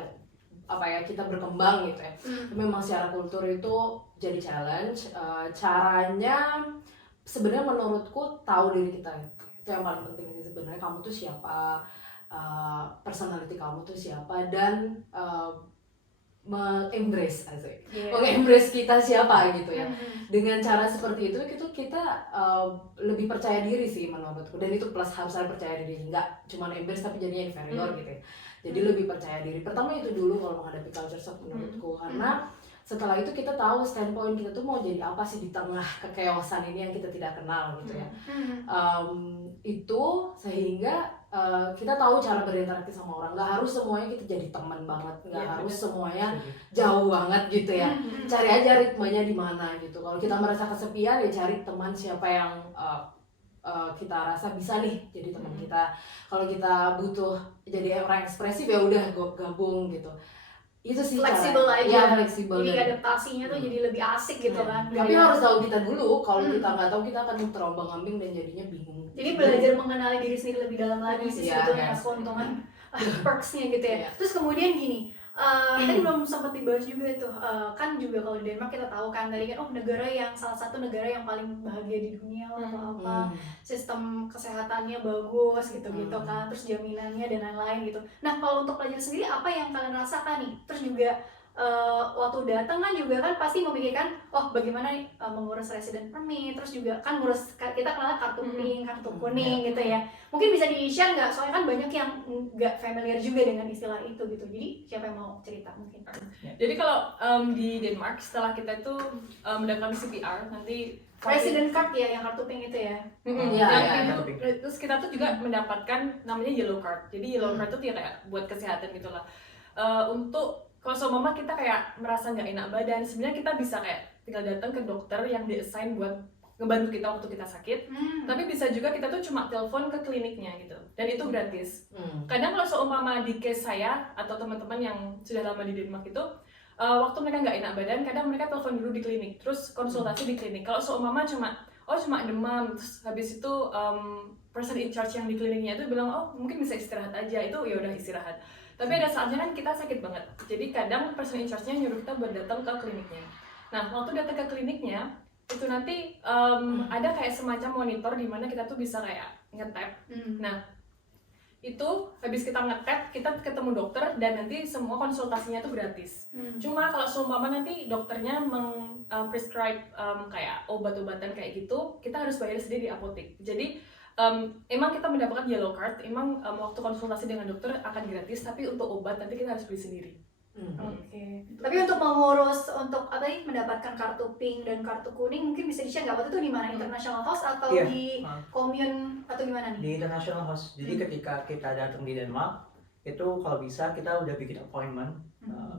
apa ya kita berkembang gitu ya. Tapi memang secara kultur itu jadi challenge. Caranya sebenarnya menurutku tahu diri kita, itu yang paling penting sih sebenarnya. Kamu tuh siapa, personality kamu tuh siapa, dan embrace kita siapa gitu ya. Dengan cara seperti itu kita lebih percaya diri sih menurutku, dan itu plus harus ada percaya diri, nggak cuma embrace tapi jadinya inferior gitu ya. Jadi lebih percaya diri. Pertama itu dulu kalau menghadapi culture shock menurutku, karena setelah itu kita tahu standpoint kita tuh mau jadi apa sih di tengah kekeosan ini yang kita tidak kenal gitu ya. Itu sehingga kita tahu cara berinteraksi sama orang. Nggak harus semuanya kita jadi teman banget, nggak harus semuanya jauh banget gitu ya. Cari aja ritmenya di mana gitu. Kalau kita merasa kesepian ya cari teman siapa yang kita rasa bisa nih jadi teman kita. Kalau kita butuh jadi orang ekspresif ya udah gabung gitu. Itu sih Fleksibel cara. aja. Ya, fleksibel. Jadi adaptasinya tuh jadi lebih asik gitu kan. Tapi harus tahu kita dulu. Kalau kita nggak tahu kita akan terombang-ambing dan jadinya bingung. Jadi belajar mengenali diri sendiri lebih dalam lagi sih Iya, sebetulnya iya. keuntungan perks-nya gitu ya. Iya. Terus kemudian gini, tadi belum sempat dibahas juga itu, kan juga kalau di Denmark kita tahu kan tadi kan negara yang salah satu negara yang paling bahagia di dunia lah atau apa, sistem kesehatannya bagus gitu-gitu kan, terus jaminannya dan lain-lain gitu. Nah kalau untuk pelajar sendiri apa yang kalian rasakan nih? Terus juga waktu datang kan juga kan pasti memikirkan bagaimana nih, mengurus resident permit, terus juga kan ngurus kita kenal kartu pink, kartu kuning gitu ya. Mungkin bisa di-share nggak? Soalnya kan banyak yang nggak familiar juga dengan istilah itu gitu. Jadi siapa yang mau cerita mungkin? Jadi kalau di Denmark setelah kita itu mendapatkan CPR nanti Resident card ya, yang kartu pink itu ya. Iya, Dan iya, itu, terus kita tuh juga mendapatkan namanya yellow card. Jadi yellow card itu ya kayak buat kesehatan gitu lah. Untuk kalau seumpama kita kayak merasa nggak enak badan, sebenarnya kita bisa kayak tinggal datang ke dokter yang di-assign buat ngebantu kita waktu kita sakit. Tapi bisa juga kita tuh cuma telepon ke kliniknya gitu, dan itu gratis. Kadang kalau seumpama di case saya atau teman-teman yang sudah lama di Denmark itu, waktu mereka nggak enak badan, kadang mereka telepon dulu di klinik, terus konsultasi di klinik. Kalau seumpama cuma demam, terus habis itu person in charge yang di kliniknya itu bilang mungkin bisa istirahat aja, itu ya udah istirahat. Tapi ada saatnya kan kita sakit banget, jadi kadang person in charge-nya nyuruh kita buat datang ke kliniknya. Nah waktu datang ke kliniknya itu nanti ada kayak semacam monitor di mana kita tuh bisa kayak nge-tap. Nah itu habis kita nge-tap kita ketemu dokter dan nanti semua konsultasinya tuh gratis. Cuma kalau seumpama nanti dokternya prescribe kayak obat-obatan kayak gitu, kita harus bayar sendiri di apotek. Jadi emang kita mendapatkan yellow card, emang waktu konsultasi dengan dokter akan gratis, tapi untuk obat nanti kita harus beli sendiri. Oke. Tapi untuk mengurus mendapatkan kartu pink dan kartu kuning mungkin bisa di-share nggak? Waktu itu di mana? International House atau Iya. di commune atau gimana nih? Di International House. Jadi ketika kita datang di Denmark, itu kalau bisa kita udah bikin appointment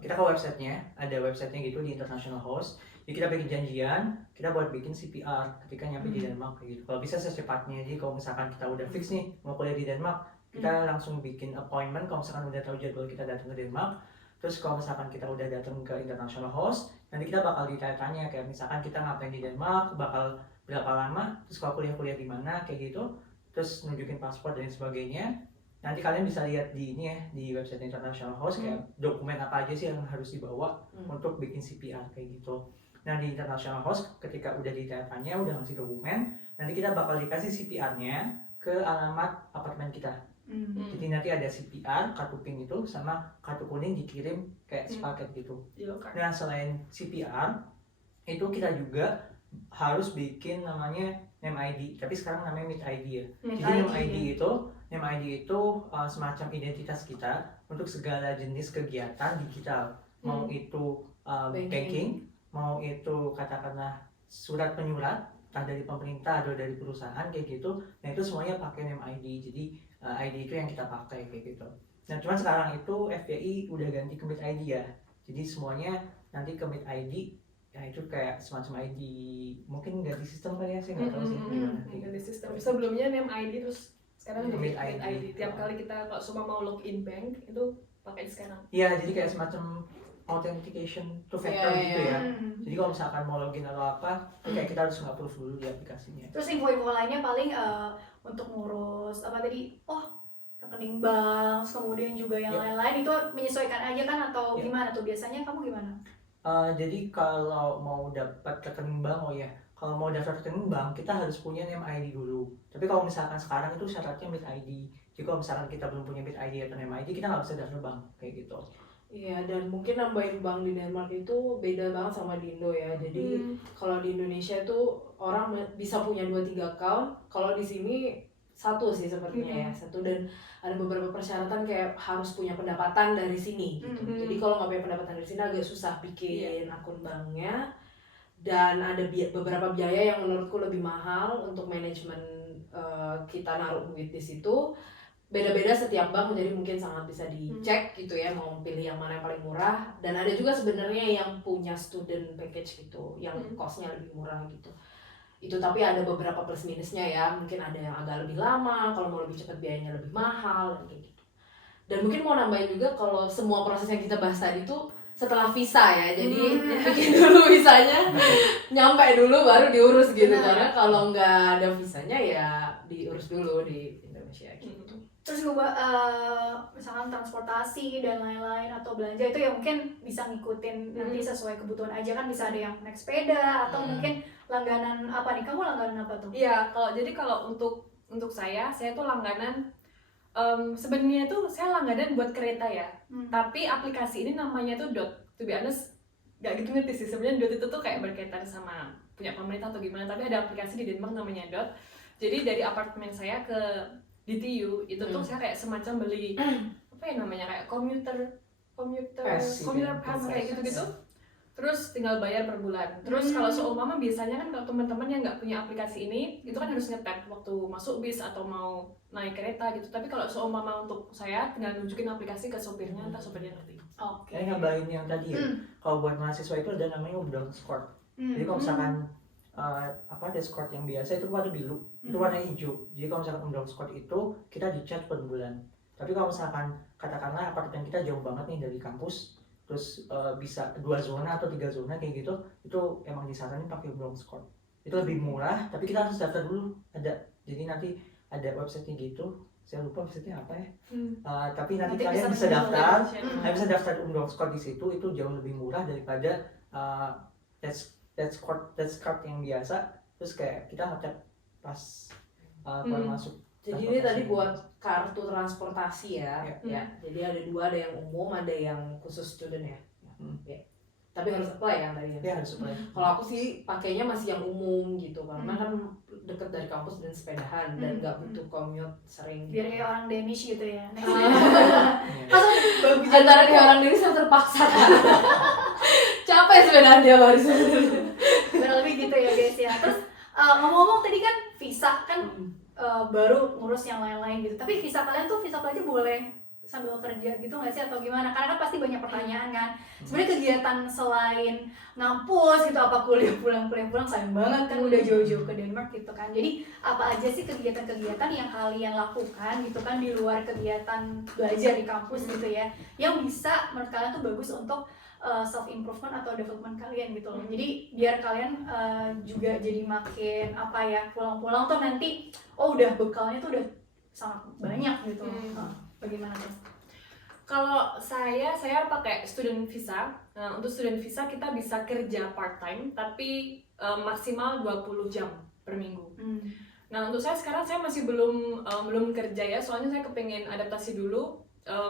Kita ke websitenya, ada websitenya gitu di international host. Jadi kita bikin janjian, kita buat bikin CPR ketika nyampe di Denmark kayak gitu. Kalau bisa secepatnya, jadi kalau misalkan kita udah fix nih mau kuliah di Denmark, kita langsung bikin appointment. Kalau misalkan udah tahu jadwal kita datang ke Denmark, terus kalau misalkan kita udah datang ke international host, nanti kita bakal ditanya kayak misalkan kita ngapain di Denmark, bakal berapa lama, terus kalau kuliah di mana kayak gitu, terus nunjukin paspor dan sebagainya. Nanti kalian bisa lihat di ini ya, di website international host kayak dokumen apa aja sih yang harus dibawa untuk bikin CPR kayak gitu. Nah di international host ketika udah ditanya, udah ngasih dokumen, nanti kita bakal dikasih CPR-nya ke alamat apartemen kita. Jadi nanti ada CPR, kartu pink itu sama kartu kuning dikirim kayak sepaket gitu. Nah selain CPR, itu kita juga harus bikin namanya name ID, tapi sekarang namanya Meet ID ya. Jadi name ID itu semacam identitas kita untuk segala jenis kegiatan digital, mau itu banking, mau itu katakanlah surat penyurat, entah dari pemerintah atau dari perusahaan kayak gitu. Nah itu semuanya pakai name ID, jadi ID itu yang kita pakai kayak gitu. Nah cuman sekarang itu FPI udah ganti ke Meet ID ya, jadi semuanya nanti ke Meet ID. Ya itu kayak semacam ID, mungkin ganti sistem kali ya, saya nggak tahu sih gimana. Ganti sistem. Sebelumnya name ID, terus sekarang Meet Meet ID. ID. Tiap kali kita kalau semua mau login bank itu pakai sekarang. Iya, jadi kayak semacam authentication two factor gitu ya. Jadi kalau misalkan mau login atau apa, kayak kita harus nge-approve dulu di aplikasinya. Terus info-info lainnya paling untuk ngurus apa tadi? Rekening bank, kemudian juga yang lain-lain itu menyesuaikan aja kan atau gimana tuh biasanya kamu gimana? Jadi kalau mau dapat rekening bank, kalau mau daftar rekening bank kita harus punya name ID dulu. Tapi kalau misalkan sekarang itu syaratnya Meet ID. Jadi kalau misalkan kita belum punya Meet ID atau name ID, kita nggak bisa daftar bank kayak gitu. Iya, dan mungkin nambahin bank di Denmark itu beda banget sama di Indo ya. Jadi kalau di Indonesia tuh orang bisa punya 2-3 account, kalau di sini satu sih sepertinya ya, satu, dan ada beberapa persyaratan kayak harus punya pendapatan dari sini gitu. Jadi kalau nggak punya pendapatan dari sini agak susah bikin akun banknya, dan ada beberapa biaya yang menurutku lebih mahal untuk manajemen kita naruh duit di situ. Beda-beda setiap bank, jadi mungkin sangat bisa dicek gitu ya, mau pilih yang mana yang paling murah. Dan ada juga sebenarnya yang punya student package gitu, yang costnya lebih murah gitu. Itu tapi ada beberapa plus minusnya ya, mungkin ada yang agak lebih lama, kalau mau lebih cepat biayanya lebih mahal dan kayak gitu. Dan mungkin mau nambahin juga kalau semua proses yang kita bahas tadi itu setelah visa ya, jadi bikin dulu visanya, nyampe dulu baru diurus gitu. Karena kalau nggak ada visanya ya diurus dulu di Indonesia gitu. Terus misalkan transportasi dan lain-lain atau belanja itu ya mungkin bisa ngikutin nanti sesuai kebutuhan aja kan, bisa ada yang naik sepeda atau mungkin langganan apa nih? Kamu langganan apa tuh? Iya, kalau untuk saya tuh langganan sebenarnya tuh saya langganan buat kereta ya. Tapi aplikasi ini namanya tuh Dot. To be honest, gak gitu ngerti sih sebenarnya Dot itu tuh kayak berkaitan sama punya pemerintah atau gimana, tapi ada aplikasi di Denmark namanya Dot. Jadi dari apartemen saya ke DTU itu tuh saya kayak semacam beli apa ya namanya, kayak commuter pass kayak gitu-gitu. Terus tinggal bayar per bulan. Terus kalau seumpama biasanya kan kalau teman-teman yang nggak punya aplikasi ini, itu kan harus nge-tap waktu masuk bis atau mau naik kereta gitu. Tapi kalau seumpama untuk saya tinggal nunjukin aplikasi ke sopirnya, entah sopirnya ngerti. Oke. Saya nambahin yang tadi ya. Kalau buat mahasiswa itu ada namanya Ungdomskort. Jadi kalau misalkan Discord yang biasa itu warna biru, itu warna hijau. Jadi kalau misalkan Ungdomskort itu kita di-charge per bulan. Tapi kalau misalkan katakanlah apartemen kita jauh banget nih dari kampus, terus bisa 2 zona atau 3 zona kayak gitu, itu emang disaranin pakai Ungdomskort. Itu lebih murah, tapi kita harus daftar dulu. Jadi nanti ada website-nya gitu. Saya lupa website-nya apa ya. Tapi nanti kalian bisa daftar. Kalian bisa daftar Ungdomskort di situ, itu jauh lebih murah daripada that's card yang biasa. Terus kayak kita nge-tap pas keluar masuk. Jadi ini tadi buat kartu transportasi ya. Jadi ada 2, ada yang umum, ada yang khusus student ya. Tapi harus apply kan tadi. Ya harus apply. Kalau aku sih pakainya masih yang umum gitu, karena kan deket dari kampus dan sepedahan dan nggak butuh commute sering. Biar kayak orang Danish gitu ya. Antara kayak orang Danish yang terpaksa kan. Capek sebenarnya dia baru sebenarnya. Kurang lebih gitu ya guys ya. Terus ngomong-ngomong tadi kan visa kan baru ngurus yang lain-lain gitu. Tapi visa kalian tuh visa pelajar boleh sambil kerja gitu nggak sih atau gimana? Karena kan pasti banyak pertanyaan kan. Sebenarnya kegiatan selain ngampus gitu, apa kuliah pulang sayang banget kan udah jauh-jauh ke Denmark gitu kan. Jadi apa aja sih kegiatan-kegiatan yang kalian lakukan gitu kan di luar kegiatan belajar di kampus gitu ya, yang bisa menurut kalian tuh bagus untuk self improvement atau development kalian gitu loh. Jadi biar kalian juga jadi makin apa ya, pulang-pulang tuh nanti udah bekalnya tuh udah sangat banyak gitu. Bagaimana tuh? Kalau saya pakai student visa. Nah, untuk student visa kita bisa kerja part time tapi maksimal 20 jam per minggu. Nah, untuk saya sekarang saya masih belum kerja ya, soalnya saya kepengen adaptasi dulu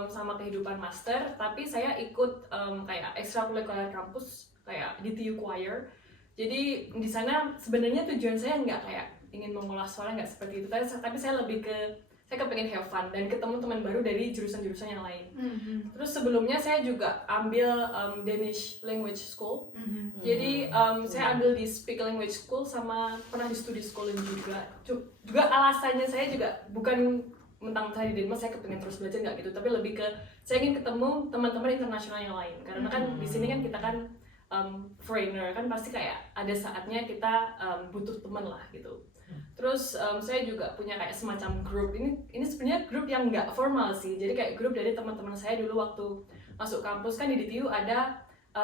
sama kehidupan master, tapi saya ikut kayak ekstrakurikuler kampus kayak di TU Choir. Jadi di sana sebenarnya tujuan saya nggak kayak ingin mengolah suara, nggak seperti itu, tapi saya lebih ke saya kepengen have fun dan ketemu teman baru dari jurusan-jurusan yang lain. Terus sebelumnya saya juga ambil Danish Language School. Jadi saya ambil di Speak Language School sama pernah di Study School juga. Juga alasannya saya juga bukan mentang-mentang di Denmark saya kepengen terus belajar, nggak gitu, tapi lebih ke saya ingin ketemu teman-teman internasional yang lain. Karena kan di sini kan kita kan foreigner kan pasti kayak ada saatnya kita butuh teman lah gitu. Terus saya juga punya kayak semacam grup, ini sebenarnya grup yang nggak formal sih, jadi kayak grup dari teman-teman saya dulu waktu masuk kampus kan di DTU ada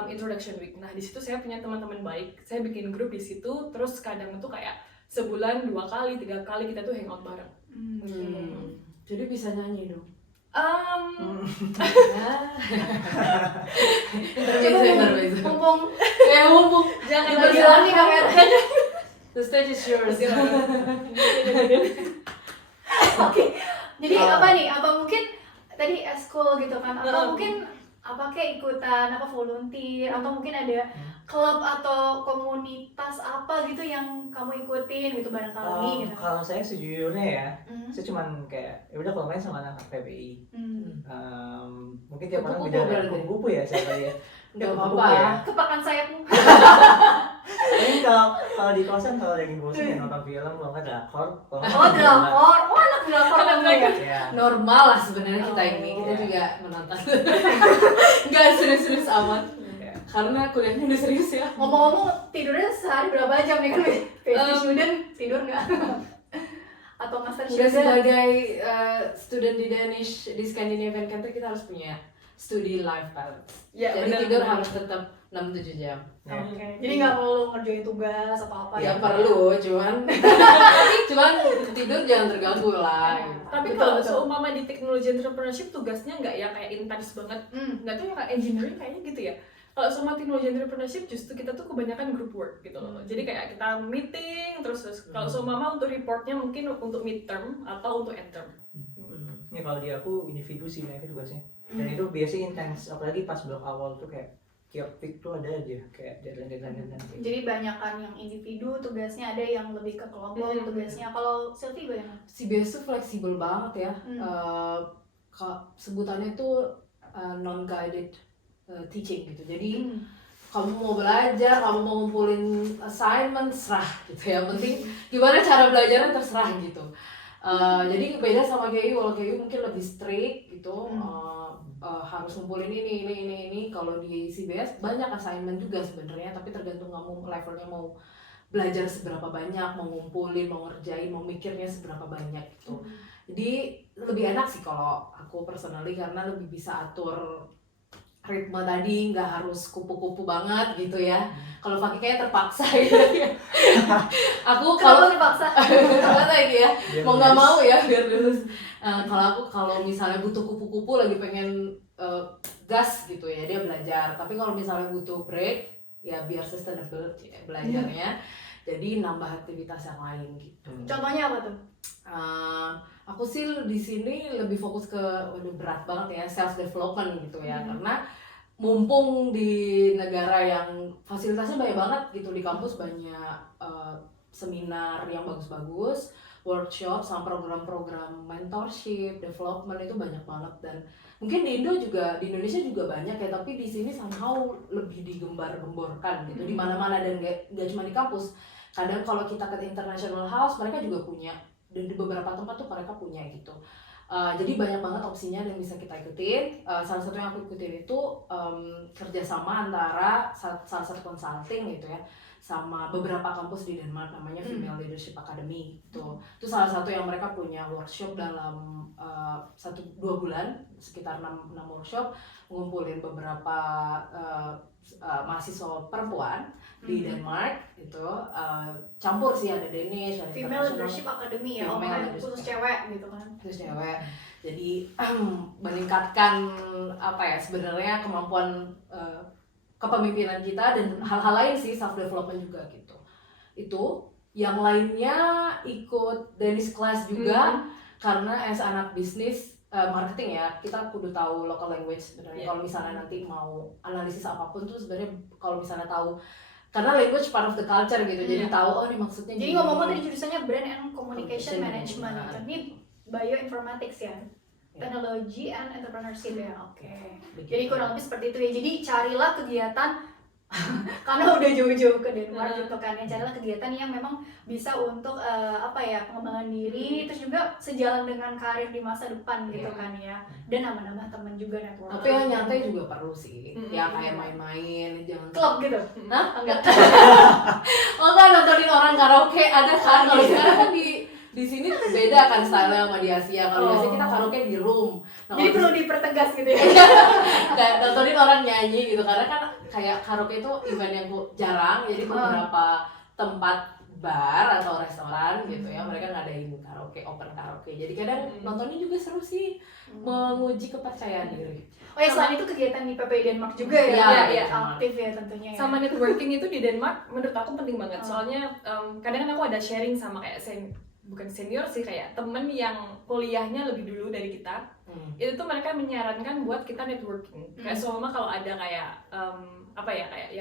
introduction week. Nah di situ saya punya teman-teman baik, saya bikin grup di situ, terus kadang itu kayak sebulan 2 kali 3 kali kita tuh hangout bareng. Jadi bisa nyanyi dong. Intermezzo. Mumpung Jangan bagi lagi nih kamera. The stage is yours. Oke. Jadi apa nih? Apa mungkin tadi eskul gitu kan? Atau mungkin apa kayak ikutan apa volunteer atau mungkin ada klub atau komunitas apa gitu yang kamu ikutin gitu barangkali gitu. Kalau saya sejujurnya ya, saya cuman kayak ya udah kalau main sama anak PPI. Mungkin tiap orang Kupu-kupu beda berarti. kupu-kupu ya saya tadi ya. Nggak Kupu-kupu apa-apa. ya. Kepakan sayapmu. Ini kalau di kosan kalau lagi bosan ya nonton film, kalau nggak drakor. Drakor. Anak drakor kamu ya. Ya. Normal lah sebenarnya kita ini, kita juga menonton. Nggak serius-serius amat. Ya. Karena kuliahnya udah serius ya. Ngomong-ngomong tidurnya sehari berapa jam nih kan? PhD student tidur nggak? Atau master Juga student? sebagai student di Danish di Scandinavian country kita harus punya study life balance. Ya, Jadi benar, tidur benar. harus tetap 6-7 jam. Ya. Oke. Jadi nggak perlu ngerjain tugas atau apa Ya gitu. perlu, cuman tidur jangan terganggu lah. gitu. Tapi Betul, kalau betul. seumpama di teknologi entrepreneurship tugasnya nggak yang kayak intens banget, nggak tuh yang kayak engineering kayaknya gitu ya. Kalau sama teknologi entrepreneurship justru kita tuh kebanyakan group work gitu loh. Jadi kayak kita meeting terus kalau seumpama untuk reportnya mungkin untuk midterm atau untuk end term. Ini kalau di aku individu sih mereka tugasnya. Dan itu biasanya intens, apalagi pas blok awal tuh kayak tiap week tuh ada aja kayak deadline. Jadi banyak kan yang individu tugasnya, ada yang lebih ke kelompok tugasnya. Kalau Sylvie bagaimana? CBS tuh fleksibel banget ya. Sebutannya tuh non-guided teaching gitu. Jadi kamu mau belajar, kamu mau ngumpulin assignment, serah gitu ya. Penting gimana cara belajarnya terserah gitu. Jadi beda sama KU, kalau KU mungkin lebih strict gitu. Harus ngumpulin ini. Kalau di CBS banyak assignment juga sebenarnya, tapi tergantung kamu levelnya mau belajar seberapa banyak, mau ngumpulin, mau ngerjain, mau mikirnya seberapa banyak gitu. Jadi lebih enak sih kalau aku personally karena lebih bisa atur ritme tadi, nggak harus kupu-kupu banget gitu ya. Kalau pakai kayak terpaksa gitu ya. Aku Kalau kalau terpaksa. apa lagi ya, Biar mau nggak lulus. mau ya biar lulus. Kalau misalnya butuh kupu-kupu lagi pengen gas gitu ya dia belajar. Tapi kalau misalnya butuh break ya biar sustainable ya, belajarnya. Jadi nambah aktivitas yang lain gitu. Contohnya apa tuh? Aku sih di sini lebih fokus ke berat banget ya self development gitu ya, karena mumpung di negara yang fasilitasnya banyak banget gitu, di kampus banyak seminar yang bagus-bagus, workshop sama program-program mentorship, development itu banyak banget. Dan mungkin di Indonesia juga banyak ya, tapi di sini somehow lebih digembar-gemborkan gitu di mana-mana, dan gak cuma di kampus. Kadang kalau kita ke international house mereka juga punya, dan di beberapa tempat tuh mereka punya gitu. Jadi banyak banget opsinya yang bisa kita ikutin. Salah satu yang aku ikutin itu kerjasama antara salah satu consulting gitu ya, sama beberapa kampus di Denmark namanya Female Leadership Academy. Itu salah satu yang mereka punya workshop dalam 1-2 bulan, sekitar 6 workshop, ngumpulin beberapa mahasiswa perempuan di Denmark itu, campur sih, ada Danish, ada Female international. Leadership Academy ya, Female kan khusus cewek gitu kan. Terus cewek, jadi meningkatkan apa ya sebenarnya kemampuan kepemimpinan kita dan hal-hal lain sih, self development juga gitu. Itu yang lainnya ikut Danish class juga, karena as anak bisnis marketing ya, kita kudu tahu local language sebenarnya. Kalau misalnya nanti mau analisis apapun tuh sebenarnya kalau misalnya tahu, karena language part of the culture gitu, jadi tahu oh ini maksudnya. Jadi gini. ngomong-ngomong tadi jurusannya Brand and Communication Management, Management. ini bioinformatics ya, Technology and Entrepreneurship ya. Oke. Jadi kurang lebih seperti itu ya. Jadi carilah kegiatan karena udah jauh-jauh ke Denmark gitu kan ya, carilah kegiatan yang memang bisa untuk pengembangan diri, terus juga sejalan dengan karir di masa depan gitu kan ya, dan nambah-nambah teman juga, network. Tapi yang nyantai juga perlu sih, ya kayak main-main, jangan klub gitu. Nah, Enggak. oh enggak, nontonin orang karaoke ada kan. Kalau sekarang kan di sini beda kan style sama di Asia. Kalau di Asia kita karaoke di room. Nah, Jadi perlu dipertegas gitu ya. kayak nontonin orang nyanyi gitu, karena kan kayak karaoke itu event yang jarang, jadi beberapa tempat bar atau restoran gitu ya, mereka ngadain karaoke, open karaoke. Jadi kadang nontonnya juga seru sih, menguji kepercayaan diri. Oh ya, selain itu kegiatan di PPI Denmark juga ya, Iya, aktif ya tentunya ya. Sama networking itu di Denmark menurut aku penting banget. Soalnya kadang kan aku ada sharing sama kayak bukan senior sih, kayak temen yang kuliahnya lebih dulu dari kita. Itu tuh mereka menyarankan buat kita networking. Kayak seumpama kalau ada kayak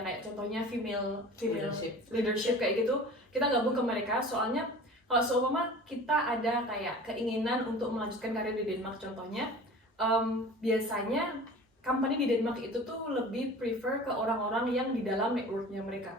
kayak contohnya female leadership kayak gitu, kita gabung ke mereka. Soalnya kalau seumpama kita ada kayak keinginan untuk melanjutkan karir di Denmark contohnya, biasanya company di Denmark itu tuh lebih prefer ke orang-orang yang di dalam networknya mereka.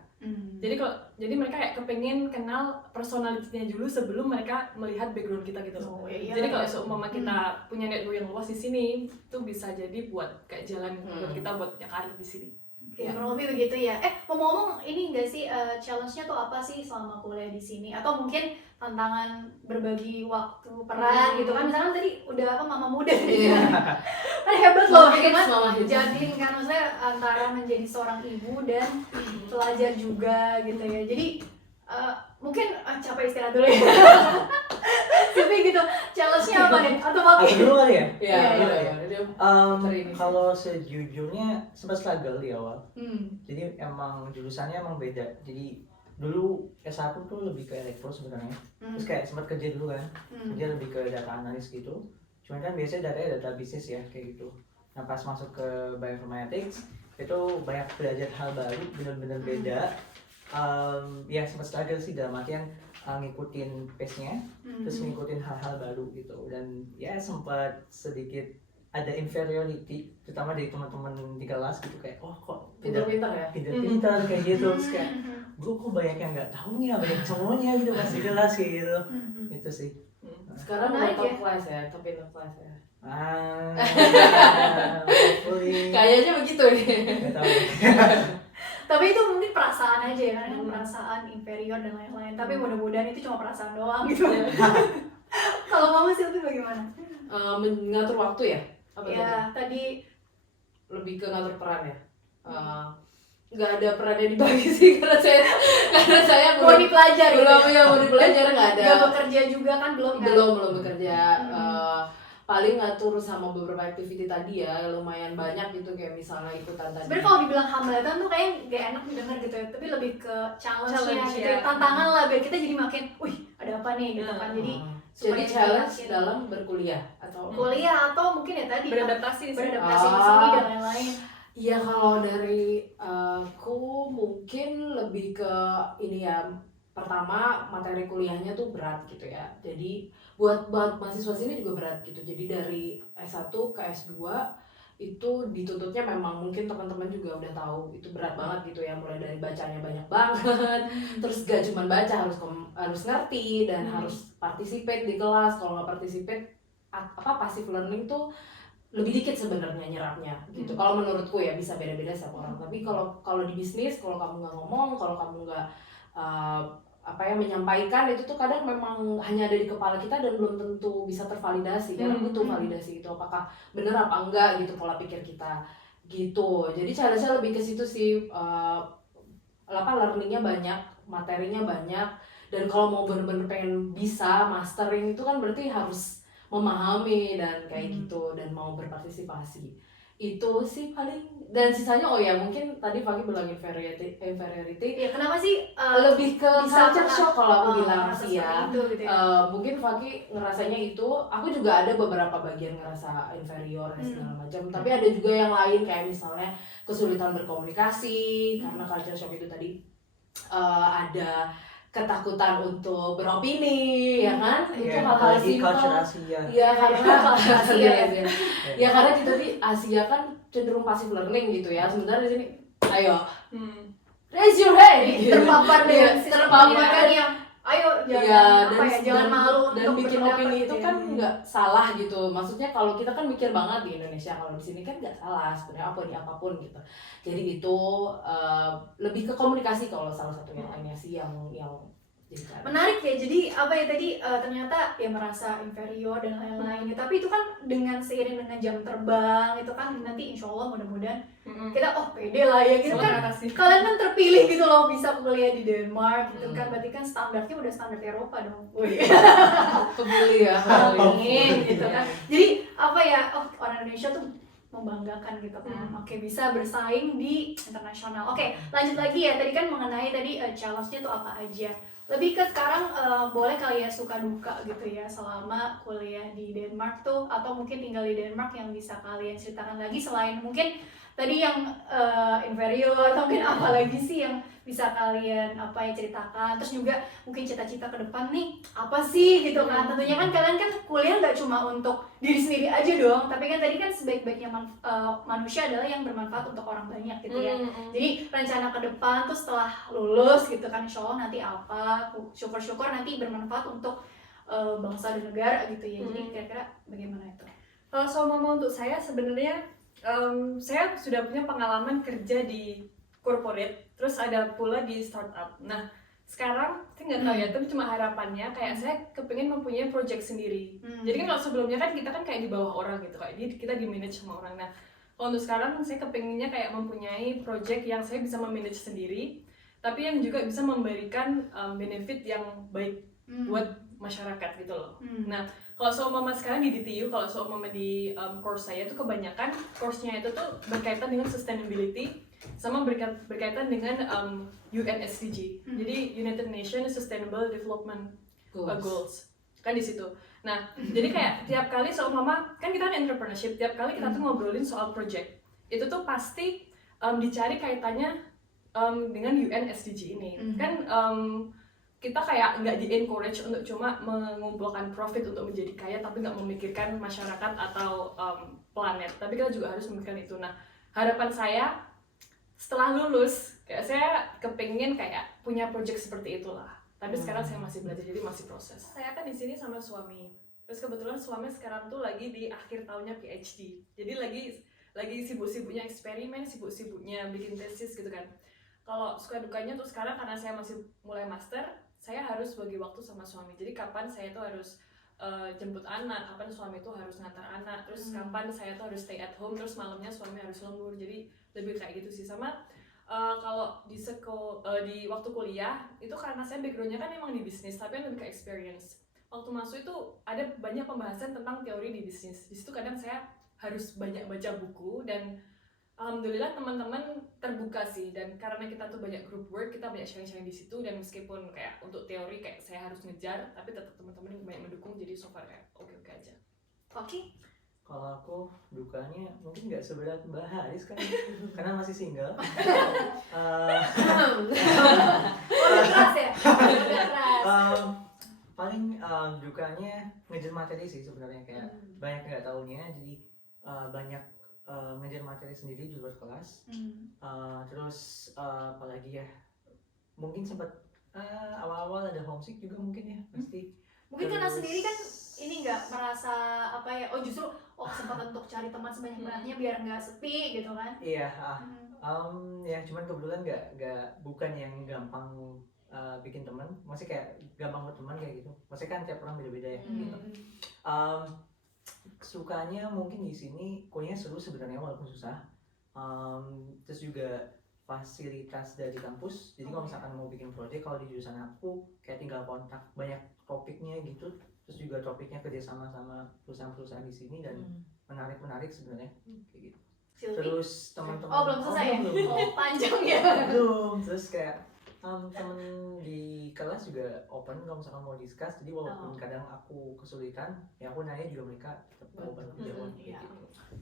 Jadi mereka kayak kepengen kenal personality-nya dulu sebelum mereka melihat background kita gitu loh. Jadi kalau seumpama kita punya network yang luas di sini, itu bisa jadi buat kayak jalan buat kita buat punya karir di sini. Oke, kurang lebih begitu ya. Ngomong-ngomong, ini enggak sih challenge-nya tuh apa sih selama kuliah di sini? Atau mungkin tantangan berbagi waktu peran gitu kan? Misalkan tadi udah mama muda gitu. Kan hebat loh, gimana jadiin kan, maksudnya antara menjadi seorang ibu dan pelajar juga gitu ya. Jadi mungkin capek istirahat dulu ya. Tapi gitu, challenge-nya apa nih? Atau Aku dulu kali ya? Iya. Kalau sejujurnya sempat struggle di awal. Jadi emang jurusannya emang beda. Jadi dulu S1 tuh lebih ke elektro sebenarnya. Terus kayak sempat kerja dulu kan. Kerja lebih ke data analis gitu. Cuman kan biasanya datanya data bisnis ya kayak gitu. Nah pas masuk ke bioinformatics itu banyak belajar hal baru, benar-benar beda. Ya sempat struggle sih dalam artian ngikutin pace-nya, terus ngikutin hal-hal baru gitu, dan ya sempat sedikit ada inferiority, terutama dari teman-teman di kelas gitu, kayak oh kok Pintar-pintar ya? pintar-pintar kayak gitu, terus kayak gue kok banyak yang nggak tahu nih, banyak cowoknya gitu pas di kelas kayak gitu, itu sih. Sekarang udah top class ya, top in the class ya. Kayaknya begitu nih. Nggak tahu. tapi itu mungkin perasaan aja ya, karena kan perasaan inferior dan lain-lain. Tapi mudah-mudahan itu cuma perasaan doang gitu. Kalau kamu sih itu bagaimana? Ngatur waktu ya? Apa Ya tadi lebih ke ngatur peran ya. Nggak ada perannya dibagi sih, karena saya mau dipelajari. belum dipelajari, nggak ada. Gak bekerja juga kan, belum kan? Belum bekerja. Paling ngatur sama beberapa activity tadi ya, lumayan banyak gitu, kayak misalnya ikutan tadi. Sebenarnya kalau dibilang hambatan tuh kayak gak enak didengar gitu ya, tapi lebih ke challenge-nya gitu ya. ya. Tantangan lah biar kita jadi makin, wih ada apa nih gitu kan. Jadi Jadi challenge dalam berkuliah atau kuliah atau mungkin ya tadi Beradaptasi di sini. beradaptasi di sini dan lain-lain. Iya, kalau dari aku mungkin lebih ke ini ya, pertama materi kuliahnya tuh berat gitu ya, jadi buat mahasiswa sini juga berat gitu. Jadi dari S1 ke S2 itu dituntutnya memang, mungkin teman-teman juga udah tahu itu berat banget gitu ya, mulai dari bacanya banyak banget, terus gak cuma baca, harus ngerti dan harus participate di kelas. Kalau nggak participate passive learning tuh lebih dikit sebenarnya nyerapnya gitu. Kalau menurutku ya, bisa beda-beda setiap orang. Tapi kalau di bisnis, kalau kamu nggak ngomong, kalau kamu nggak menyampaikan, itu tuh kadang memang hanya ada di kepala kita dan belum tentu bisa tervalidasi. Karena butuh validasi itu, apakah benar apa enggak gitu pola pikir kita gitu. Jadi challenge-nya lebih ke situ sih. Learningnya banyak, materinya banyak, dan kalau mau bener-bener pengen bisa mastering itu kan berarti harus memahami dan kayak gitu, dan mau berpartisipasi. Itu sih paling. Dan sisanya mungkin tadi Fagi bilang inferiority. Ya kenapa sih Lebih ke bisa culture shock kalau aku bilang ngerasa sih ya. seperti itu gitu ya? Mungkin Fagi ngerasanya itu, aku juga ada beberapa bagian ngerasa inferior dan segala macam. Tapi ada juga yang lain, kayak misalnya kesulitan berkomunikasi karena culture shock itu tadi. Ada ketakutan untuk beropini, ya kan? Itu hal-hal simpel. Iya, karena karena kita di Asia kan cenderung passive learning gitu ya. Sementara di sini, ayo, raise your hand, Terpapar dengan sistem pendidikan yang ayo jangan malu dan untuk bikin berpendapat opini gitu itu ya. kan nggak salah gitu. Maksudnya kalau kita kan mikir banget di Indonesia, kalau di sini kan nggak salah sebenarnya apapun gitu. Jadi itu lebih ke komunikasi kalau salah satu yang lainnya sih yang jadi menarik ya. Jadi tadi ternyata ya merasa inferior dan lain-lain. Tapi itu kan dengan seiring dengan jam terbang itu kan nanti insya Allah mudah-mudahan kita pede lah ya gitu kan. Kalian kan terpilih gitu loh bisa kuliah di Denmark gitu kan. Berarti kan standarnya udah standar Eropa dong. kebuli ya. Amin gitu kan. Jadi orang Indonesia tuh membanggakan gitu kan. Oke, bisa bersaing di internasional. Oke, lanjut lagi ya. Tadi kan mengenai challenge-nya tuh apa aja. Lebih ke sekarang boleh kali ya suka duka gitu ya selama kuliah di Denmark tuh, atau mungkin tinggal di Denmark yang bisa kalian ceritakan lagi selain mungkin tadi yang inferior, atau mungkin apa lagi sih yang bisa kalian ceritakan. Terus juga mungkin cita-cita ke depan nih apa sih gitu kan. Tentunya kan kalian kan kuliah nggak cuma untuk diri sendiri aja dong, tapi kan tadi kan sebaik-baiknya manusia adalah yang bermanfaat untuk orang banyak gitu ya. Jadi rencana ke depan tuh setelah lulus gitu kan, insya Allah nanti apa, syukur-syukur nanti bermanfaat untuk bangsa dan negara gitu ya. Jadi kira-kira bagaimana itu? Kalau soal mama untuk saya sebenarnya saya sudah punya pengalaman kerja di corporate, terus ada pula di startup. Nah sekarang saya nggak tahu ya, tapi cuma harapannya kayak saya kepingin mempunyai project sendiri. Jadi kan kalau sebelumnya kan kita kan kayak di bawah orang gitu, kayak kita di manage sama orang. Nah kalau untuk sekarang saya kepinginnya kayak mempunyai project yang saya bisa memanage sendiri, tapi yang juga bisa memberikan benefit yang baik buat masyarakat gitu loh. Nah kalau seumpama sekarang di DTU, kalau seumpama di course saya tuh kebanyakan course-nya itu tuh berkaitan dengan sustainability sama berkaitan dengan UN SDG. Jadi United Nations Sustainable Development Goals kan di situ. Nah, jadi kayak tiap kali seumpama kan kita ada entrepreneurship, tiap kali kita tuh ngobrolin soal project, itu tuh pasti dicari kaitannya dengan UN SDG ini. Kan kita kayak nggak di-encourage untuk cuma mengumpulkan profit untuk menjadi kaya, tapi nggak memikirkan masyarakat atau planet. Tapi kita juga harus memikirkan itu. Nah, harapan saya setelah lulus, kayak saya kepingin kayak punya project seperti itulah. Tapi sekarang saya masih belajar, jadi masih proses. Saya kan di sini sama suami. Terus kebetulan suami sekarang tuh lagi di akhir tahunnya PhD. Jadi lagi sibuk-sibuknya eksperimen, sibuk-sibuknya bikin tesis gitu kan. Kalau suka dukanya tuh sekarang karena saya masih mulai master, saya harus bagi waktu sama suami. Jadi kapan saya tuh harus jemput anak, kapan suami tuh harus ngantar anak, terus kapan saya tuh harus stay at home, terus malamnya suami harus lembur. Jadi lebih kayak gitu sih. Sama kalau di waktu kuliah itu karena saya backgroundnya kan memang di bisnis, tapi lebih ke experience. Waktu masuk itu ada banyak pembahasan tentang teori di bisnis. Di situ kadang saya harus banyak baca buku, dan alhamdulillah teman-teman terbuka sih, dan karena kita tuh banyak group work, kita banyak sharing-sharing di situ, dan meskipun kayak untuk teori kayak saya harus ngejar, tapi tetap teman-teman banyak mendukung, jadi so far kayak oke aja. Oke. Kalau aku dukanya mungkin nggak seberat Mbak Haris kan, karena masih single. Udah keras ya? Udah keras. Paling dukanya ngejar materi sih sebenarnya, kayak banyak nggak taunya, jadi banyak ngejar materi sendiri di luar kelas. Terus apalagi ya, mungkin sempat awal-awal ada homesick juga mungkin ya pasti. Mungkin karena sendiri kan ini nggak merasa apa ya, justru kesempatan untuk cari teman sebanyak-banyaknya biar nggak sepi gitu kan? Iya, ya cuman kebetulan bukan yang gampang bikin teman, maksudnya kayak gampang berteman kayak gitu. Maksudnya kan tiap orang beda-beda ya. Gitu. Sukanya mungkin di sini kuliahnya seru sebenarnya walaupun susah. Terus juga fasilitas dari kampus. Jadi kalau misalkan mau bikin project, kalau di jurusan aku kayak tinggal kontak, banyak topiknya gitu. Terus juga topiknya kerjasama sama perusahaan-perusahaan di sini dan menarik sebenarnya kayak gitu. Terus teman-teman belum selesai ya? belum. Panjang ya. Belum. Terus kayak temen di kelas juga open kalau misalkan mau discuss, jadi walaupun kadang aku kesulitan ya aku nanya juga mereka tetap open jawab gitu.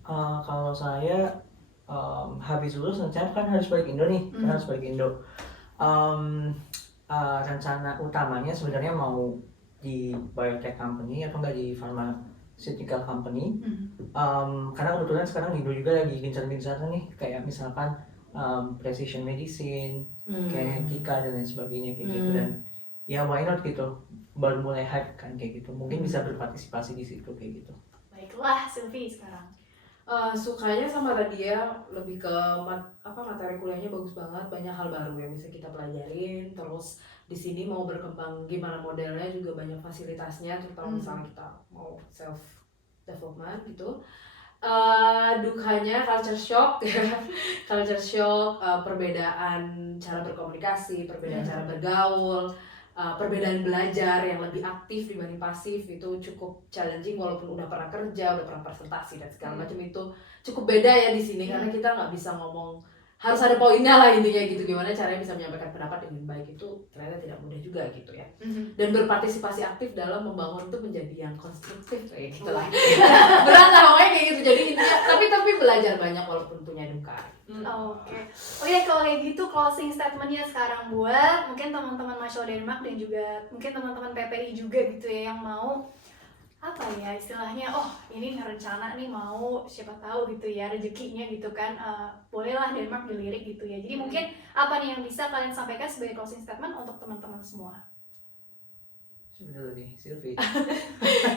Kalau saya habis lulus rencana kan harus balik Indo nih, harus balik Indo. Rencana utamanya sebenarnya mau di biotech company atau enggak di pharmaceutical company. Karena kebetulan sekarang Indo juga lagi gencar-gencarnya nih, kayak misalkan precision medicine, genetika dan lain sebagainya kayak gitu, dan ya why not gitu, baru mulai hype kan kayak gitu, mungkin bisa berpartisipasi di situ kayak gitu. Baiklah, Sylvie sekarang. Sukanya sama tadi ya, lebih ke materi kuliahnya bagus banget, banyak hal baru yang bisa kita pelajarin. Terus di sini mau berkembang gimana modelnya juga banyak fasilitasnya, terutama misalnya kita mau self development gitu. Dukanya culture shock perbedaan cara berkomunikasi, perbedaan cara bergaul, perbedaan belajar yang lebih aktif dibanding pasif itu cukup challenging, walaupun udah pernah kerja, udah pernah presentasi dan segala macam itu cukup beda ya di sini, karena kita nggak bisa ngomong, harus ada poinnya lah intinya gitu, gimana caranya bisa menyampaikan pendapat dengan baik itu ternyata tidak mudah juga gitu ya. Dan berpartisipasi aktif dalam membangun itu menjadi yang konstruktif kayak gitu lah. Berat lah pokoknya kayak gitu, jadi intinya tapi belajar banyak walaupun punya duka. Oke. Kalau kayak gitu closing statementnya sekarang buat mungkin teman-teman Mahasiswa Denmark dan juga mungkin teman-teman PPI juga gitu ya, yang mau apa ya istilahnya, ini rencana nih mau siapa tahu gitu ya rezekinya gitu kan, bolehlah Denmark dilirik gitu ya. Jadi mungkin apa nih yang bisa kalian sampaikan sebagai closing statement untuk teman-teman semua? Dulu nih, Sylvie.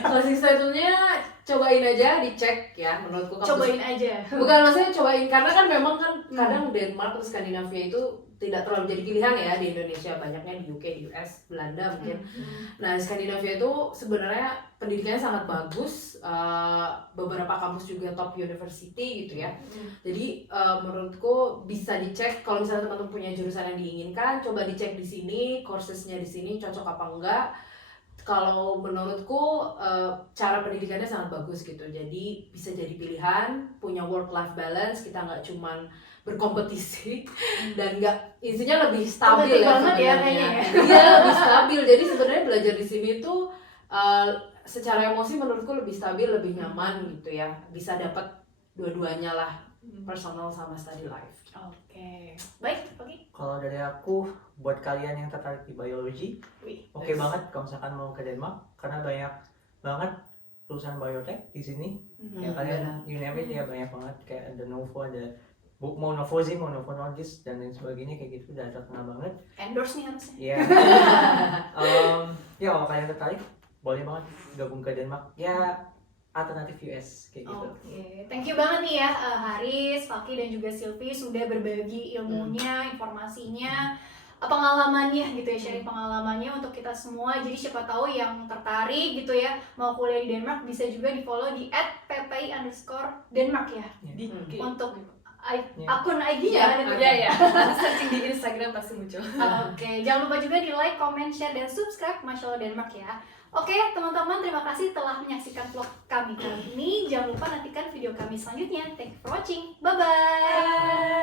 Closing statementnya cobain aja, dicek ya menurutku. Cobain aja. Bukan maksudnya cobain, karena kan memang kan kadang Denmark atau Skandinavia itu tidak terlalu jadi pilihan ya di Indonesia, banyaknya di UK, di US, Belanda mungkin. Nah, Skandinavia itu sebenarnya pendidikannya sangat bagus, beberapa kampus juga top university gitu ya. Jadi menurutku bisa dicek, kalau misalnya teman-teman punya jurusan yang diinginkan, coba dicek di sini, coursesnya di sini cocok apa enggak. Kalau menurutku cara pendidikannya sangat bagus gitu, jadi bisa jadi pilihan, punya work-life balance, kita nggak cuman berkompetisi dan nggak, isinya lebih stabil ya sebenarnya. Iya, lebih stabil. Jadi sebenarnya belajar di sini tuh secara emosi menurutku lebih stabil, lebih nyaman gitu ya. Bisa dapat dua-duanya lah, personal sama study life. Oke. Baik, oke. Kalau dari aku, buat kalian yang tertarik di biologi, oke banget kalau misalkan mau ke Denmark, karena banyak banget perusahaan biotech di sini. Ya kalian, you name it ya, banyak banget, kayak ada Novo, ada mau Novozymes, mau Novo Nordisk dan lain sebagainya kayak gitu, udah terkenal banget. Endorse nih harusnya. Iya. Ya kalau kalian tertarik, boleh banget gabung ke Denmark. Ya alternatif US kayak gitu. Oke, thank you banget nih ya Haris, Fakih dan juga Sylvie sudah berbagi ilmunya, informasinya, pengalamannya gitu ya, sharing pengalamannya untuk kita semua. Jadi siapa tahu yang tertarik gitu ya mau kuliah di Denmark bisa juga di follow di @ppi_denmark ya. Untuk akun IG-nya. Iya. Searching di Instagram pasti muncul. Oke, jangan lupa juga di like, comment, share, dan subscribe Mahasiswa Denmark ya. Oke, teman-teman, terima kasih telah menyaksikan vlog kami kali ini. Jangan lupa nantikan video kami selanjutnya. Thank you for watching. Bye-bye.